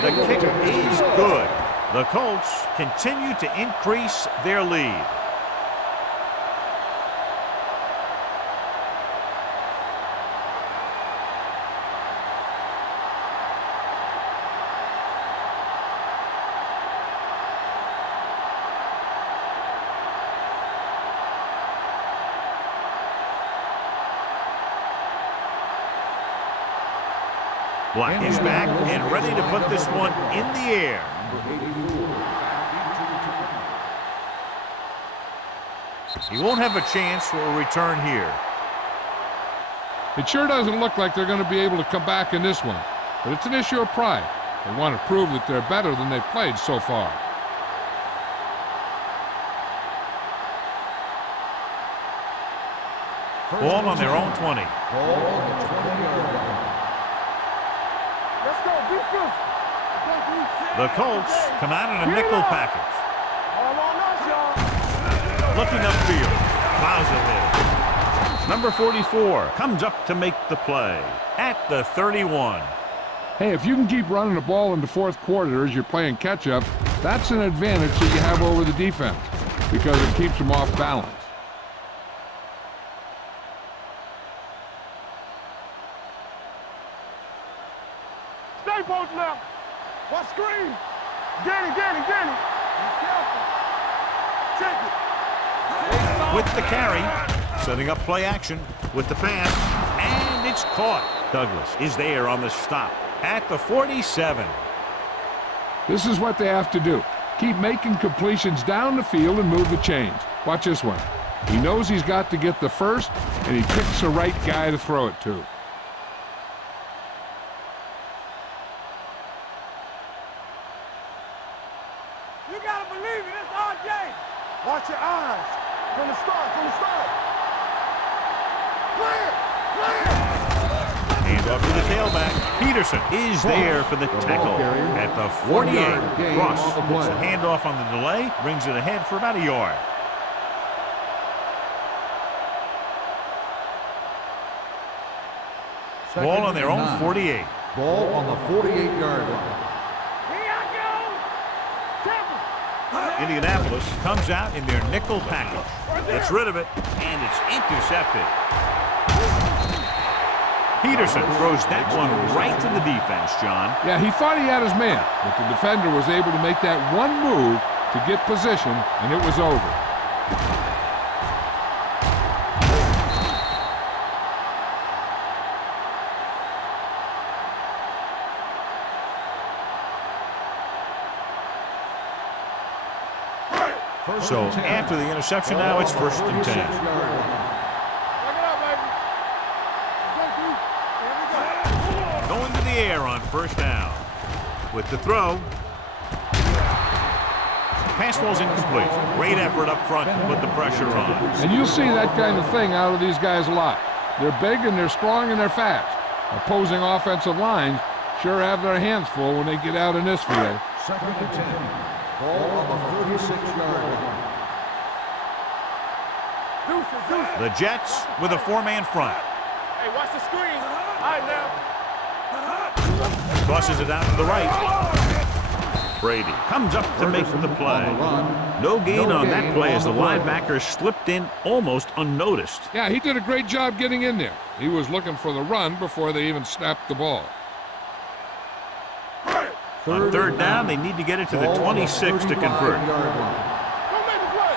The kick is good. The Colts continue to increase their lead. Black is back and ready to put this one in the air. He won't have a chance for a return here. It sure doesn't look like they're going to be able to come back in this one, but it's an issue of pride. They want to prove that they're better than they've played so far. Ball on their own 20. Ball on the 20-yard line. Let's go. Be good. The Colts come out in a nickel package. All on us, y'all. Looking upfield. Plows ahead. Number 44 comes up to make the play at the 31. Hey, if you can keep running the ball in the fourth quarter as you're playing catch-up, that's an advantage that you have over the defense because it keeps them off balance. Stay both left. What screen? Get it. Be careful. Check it. With the carry, setting up play action with the pass, and it's caught. Douglas is there on the stop at the 47. This is what they have to do. Keep making completions down the field and move the chains. Watch this one. He knows he's got to get the first, and he picks the right guy to throw it to. You gotta believe it. It's our game. Watch your eyes. From the start. Clear. Hand off to the tailback. Peterson is there for the tackle at the 48. Ross gets the handoff on the delay, brings it ahead for about a yard. Ball on their own 48. Ball on the 48-yard line. Here I go. Indianapolis comes out in their nickel package. Gets rid of it, and it's intercepted. Peterson throws that one right to the defense, John. Yeah, he thought he had his man, but the defender was able to make that one move to get position, and it was over. So after the interception now, it's 1st and 10. Back it up, baby. Here we go. Going to the air on 1st down. With the throw. Pass ball's incomplete. Great effort up front to put the pressure on. And you'll see that kind of thing out of these guys a lot. They're big and they're strong and they're fast. Opposing offensive lines sure have their hands full when they get out in this field. 2nd and 10. Ball on the 36-yard line. The Jets with a 4-man front. Hey, watch the screen. All right, now. Tosses it out to the right. Brady comes up to make the play. No gain on that play as the linebacker slipped in almost unnoticed. Yeah, he did a great job getting in there. He was looking for the run before they even snapped the ball. On 3rd down, they need to get it to the 26 to convert. Don't make the play.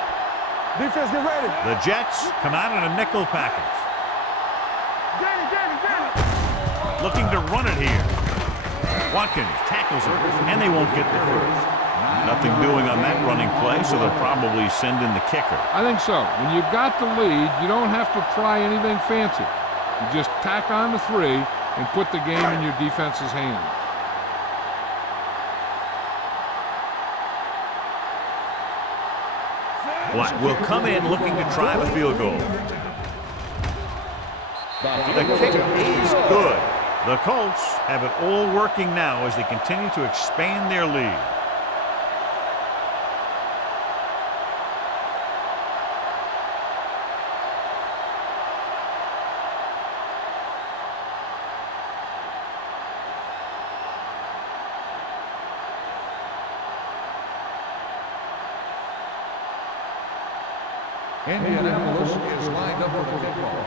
Defense, get ready. The Jets come out in a nickel package. Danny. Looking to run it here. Watkins tackles it, and they won't get the first. Nothing doing on that running play, so they'll probably send in the kicker. I think so. When you've got the lead, you don't have to try anything fancy. You just tack on the 3 and put the game in your defense's hands. Black will come in looking to try the field goal. The kick is good. The Colts have it all working now as they continue to expand their lead. Indianapolis is lined up for the kickoff.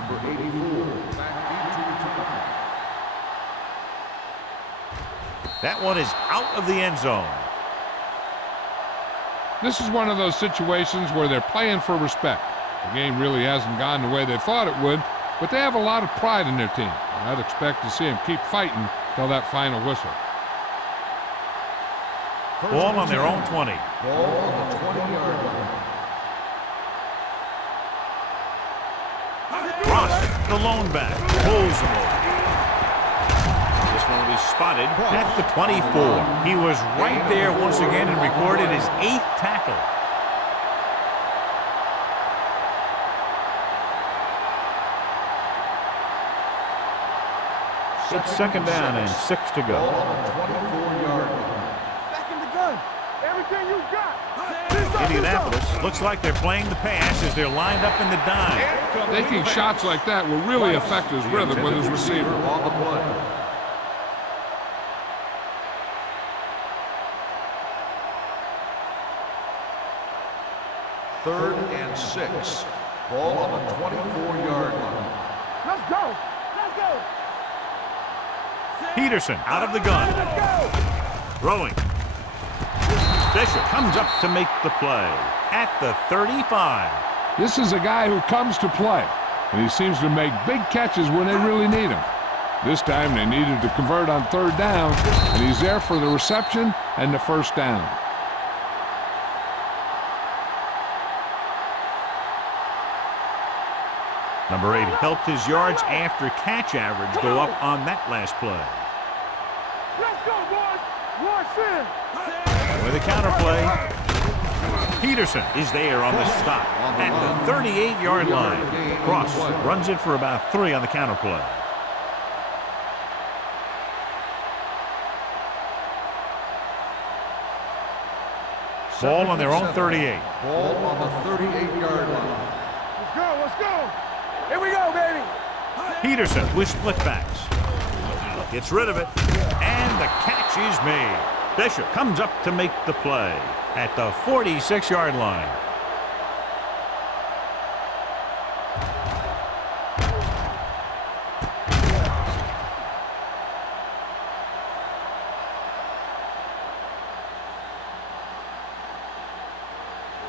Number 84, back deep to return. That one is out of the end zone. This is one of those situations where they're playing for respect. The game really hasn't gone the way they thought it would, but they have a lot of pride in their team. And I'd expect to see them keep fighting till that final whistle. Ball on their own 20. Ball on the 20-yard line. Ross, the lone back, pulls him over. This one will be spotted at the 24. He was right there once again and recorded his 8th tackle. It's 2nd down and 6 to Ball go. on the 24-yard line. Back in the gun. Everything you got. Indianapolis looks like they're playing the pass as they're lined up in the dime. Taking shots like that will really affect his rhythm with his receiver. On the play. Third and 6. Ball on the 24-yard line. Let's go. Let's go. Peterson out of the gun. Let's go. Throwing. Bishop comes up to make the play at the 35. This is a guy who comes to play, and he seems to make big catches when they really need him. This time they needed to convert on third down, and he's there for the reception and the first down. Number 8 helped his yards after catch average go up on that last play. Let's go, boys. Watch in. With a counter play, Peterson is there on the stop at the 38-yard line. Cross runs it for about 3 on the counter play. Ball on their own 38. Ball on the 38-yard line. Let's go, let's go. Here we go, baby. Peterson with split backs. Gets rid of it, and the catch is made. Bishop comes up to make the play at the 46-yard line.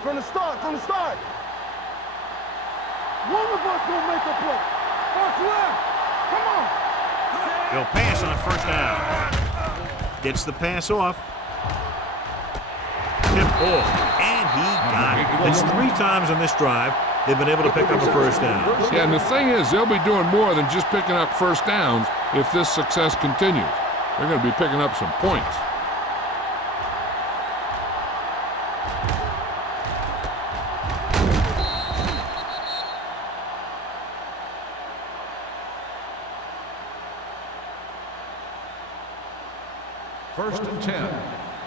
From the start, from the start. One of us gonna make a play. What's left? Come on. He'll pass on first down. Gets the pass off. Tip ball, and he got it. It's 3 times on this drive they've been able to pick up a first down. Yeah, and the thing is, they'll be doing more than just picking up first downs if this success continues. They're going to be picking up some points. First and 10.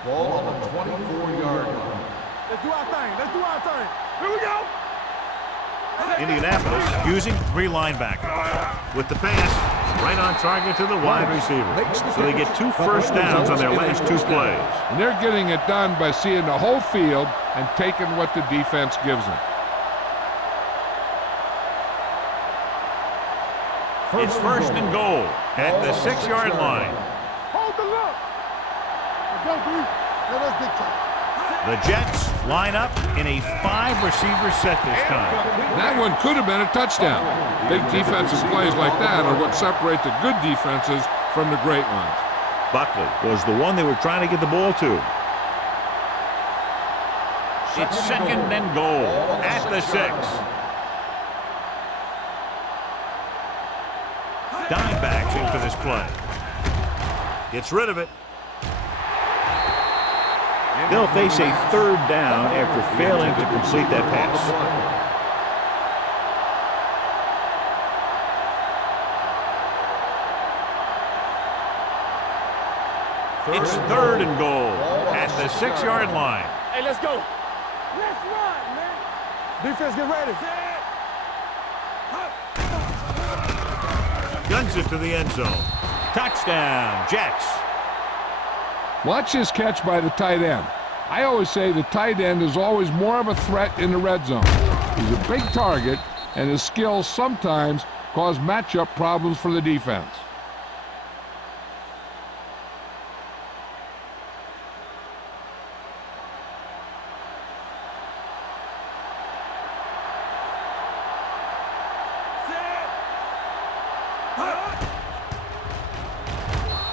Ball on the 24-yard line. Let's do our thing. Let's do our thing. Here we go. Indianapolis using 3 linebackers. With the pass, right on target to the wide receiver. So they get 2 first downs on their last 2 plays. And they're getting it done by seeing the whole field and taking what the defense gives them. It's first and goal at the 6-yard line. Hold the look. Let's go, B. Let us dictate. The Jets line up in a 5-receiver set this time. That one could have been a touchdown. Big defensive plays like that are what separate the good defenses from the great ones. Buckley was the one they were trying to get the ball to. It's second and goal at the 6. Dimebacks in for this play. Gets rid of it. They'll face a 3rd down after failing to complete that pass. It's 3rd and goal at the 6-yard line. Hey, let's go. Let's run, man. Defense, get ready. Guns it to the end zone. Touchdown, Jets. Watch this catch by the tight end. I always say the tight end is always more of a threat in the red zone. He's a big target, and his skills sometimes cause matchup problems for the defense.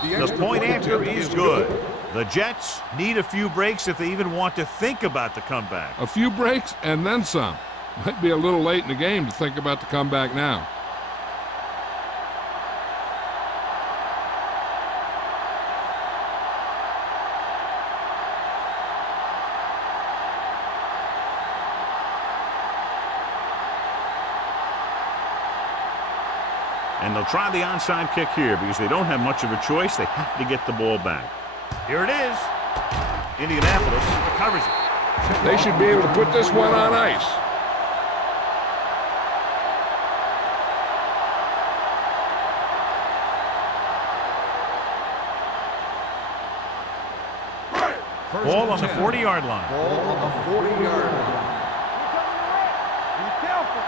The point after is good. The Jets need a few breaks if they even want to think about the comeback. A few breaks and then some. Might be a little late in the game to think about the comeback now. And they'll try the onside kick here because they don't have much of a choice. They have to get the ball back. Here it is. Indianapolis recovers it. They should be able to put this one on ice. Ball on the 40-yard line. Ball on the 40-yard line. Be careful.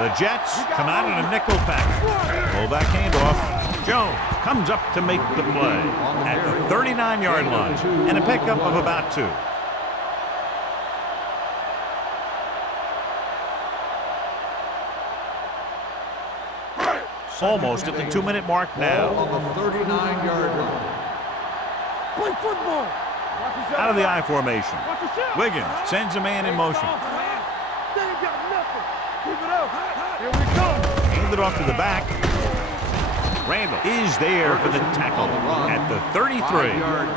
The Jets come out in a nickel package. Fullback handoff. Jones comes up to make the play at the 39-yard line and a pickup of about 2. Almost at the 2-minute mark now. Ball on the 39-yard line. Play football. Out of the I formation. Watch the shot. Wiggins sends a man in motion. They ain't got nothing. Keep it up. Here we come. Handed off to the back. Randall is there for the tackle at the 33.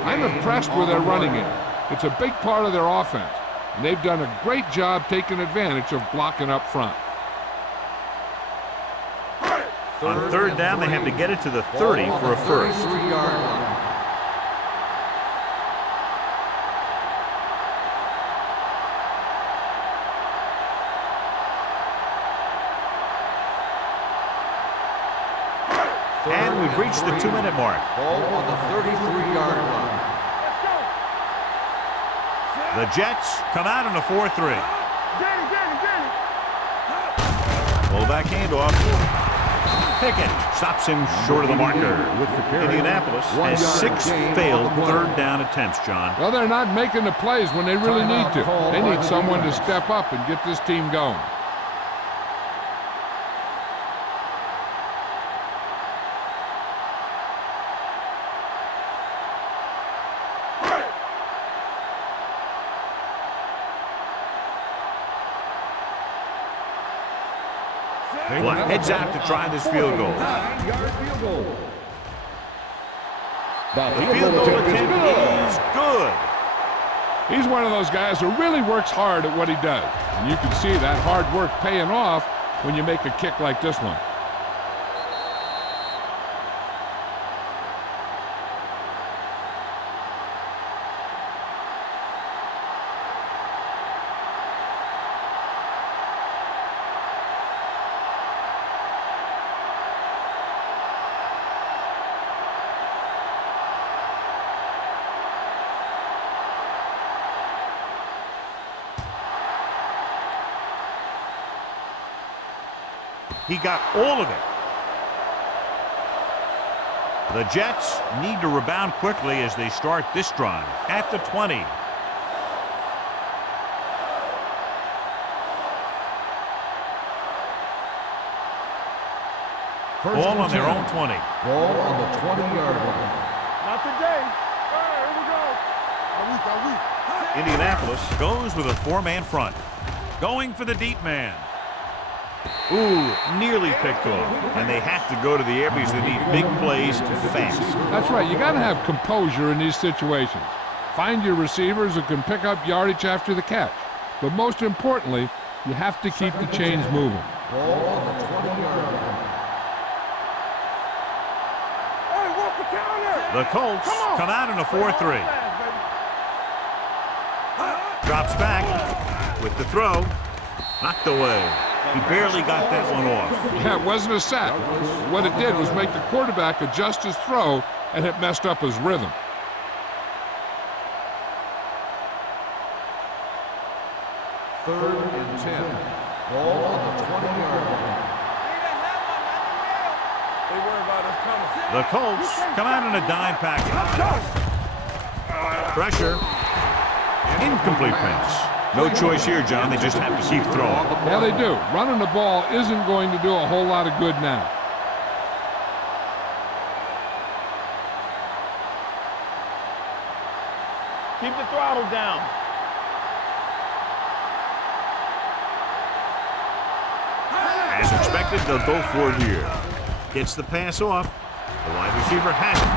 I'm impressed with their running game. It's a big part of their offense, and they've done a great job taking advantage of blocking up front. On third down, they have to get it to the 30 for a first. 33-yard line. And we've reached the 2-minute mark. Ball on the 33-yard line. The Jets come out in a 4-3. Get it, get it, get it. Fullback handoff. Pickett stops him short of the marker. Indianapolis has 6 failed third down attempts, John. Well, they're not making the plays when they really need to. They need someone to step up and get this team going. Black heads out to try this field goal. 9-yard field goal. The field goal attempt is good. He's one of those guys who really works hard at what he does. And you can see that hard work paying off when you make a kick like this one. He got all of it. The Jets need to rebound quickly as they start this drive at the 20. Ball on their own 20. Ball on the 20-yard line. Not today. All right, here we go. Are we? Indianapolis goes with a 4-man front. Going for the deep man. Ooh, nearly picked off. And they have to go to the air because they need big plays fast. That's right. You got to have composure in these situations. Find your receivers who can pick up yardage after the catch. But most importantly, you have to keep the chains moving. Ball on the 20-yard line. Hey, what's the counter? The Colts come out in a 4-3. Drops back with the throw. Knocked away. He barely got that one off. Yeah, it wasn't a sack. What it did was make the quarterback adjust his throw, and it messed up his rhythm. Third and 10. Ball on the 20-yard line. They worry about us coming. The Colts come out in a dime package. Pressure. Incomplete pass. No choice here, John. They just have to keep throwing. Yeah, they do. Running the ball isn't going to do a whole lot of good now. Keep the throttle down. As expected, they'll go for it here. Gets the pass off. The wide receiver has it.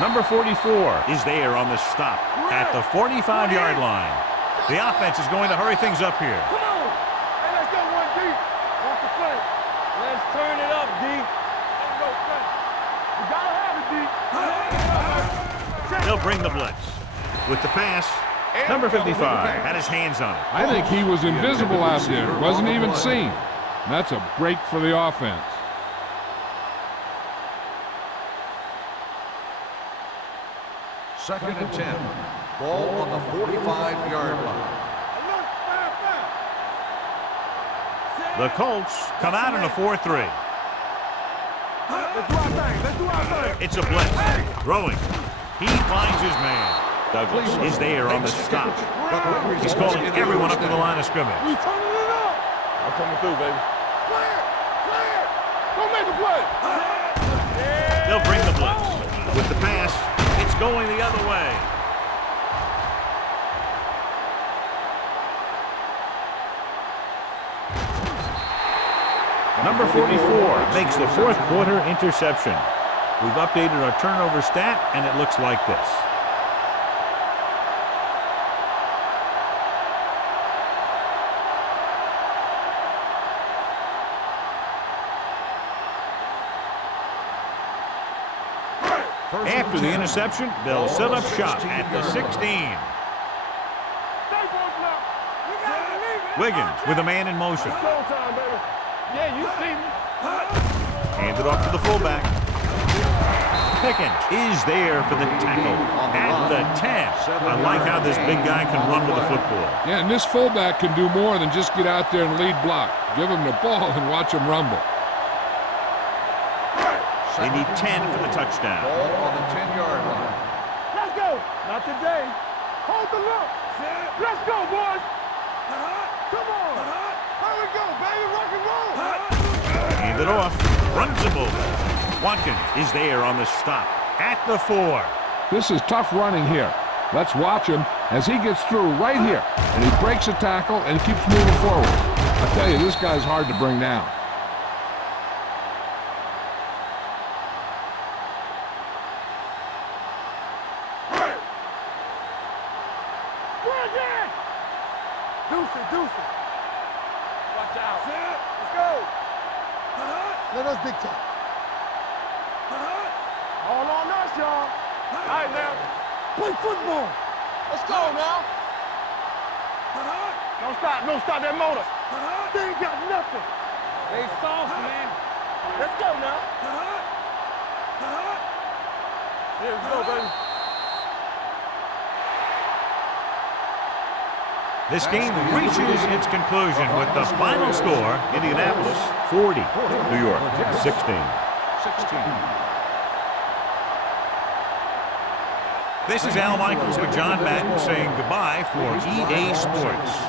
Number 44 is there on the stop at the 45-yard line. The offense is going to hurry things up here. Come on. Hey, let's go one deep. Watch the play. Let's turn it up, D. Let's go, play. We gotta have it, D. They'll bring the blitz. With the pass, number 55 had his hands on it. I think he was invisible out there. Wasn't even seen. And that's a break for the offense. Second and 10. Ball on the 45-yard line. The Colts come out in a 4-3. Let's do our thing. Let's do our thing. It's a blitz. Throwing. He finds his man. Douglas is there on the stop. He's calling everyone up to the line of scrimmage. We turning it up. I'm coming through, baby. Clear! Clear! Don't make a play. They'll bring the blitz. With the pass, it's going the other way. Number 44 makes the fourth quarter interception. We've updated our turnover stat, and it looks like this. After the interception, they'll set up shop at the 16. Wiggins with a man in motion. Yeah, you see me. Handed off to the fullback. Pickens is there for the tackle at the 10. I like how this big guy can run with the football. Yeah, and this fullback can do more than just get out there and lead block. Give him the ball and watch him rumble. They need 10 for the touchdown. Ball on the 10-yard line. Let's go. Not today. Hold the look. Let's go, boys. Come on. Here we go, baby. Rock and roll. Hand it off. Runs him over. Watkins is there on the stop at the 4. This is tough running here. Let's watch him as he gets through right here. And he breaks a tackle and keeps moving forward. I tell you, this guy's hard to bring down. Deuce it. Watch out. Let's go. Let us dictate. All on us, y'all. All right, now. Play football. Let's go now. Don't stop that motor. They ain't got nothing. They soft, man. Let's go now. Here we go, baby. This game reaches its conclusion with the final score, Indianapolis 40, New York 16. This is Al Michaels with John Madden saying goodbye for EA Sports.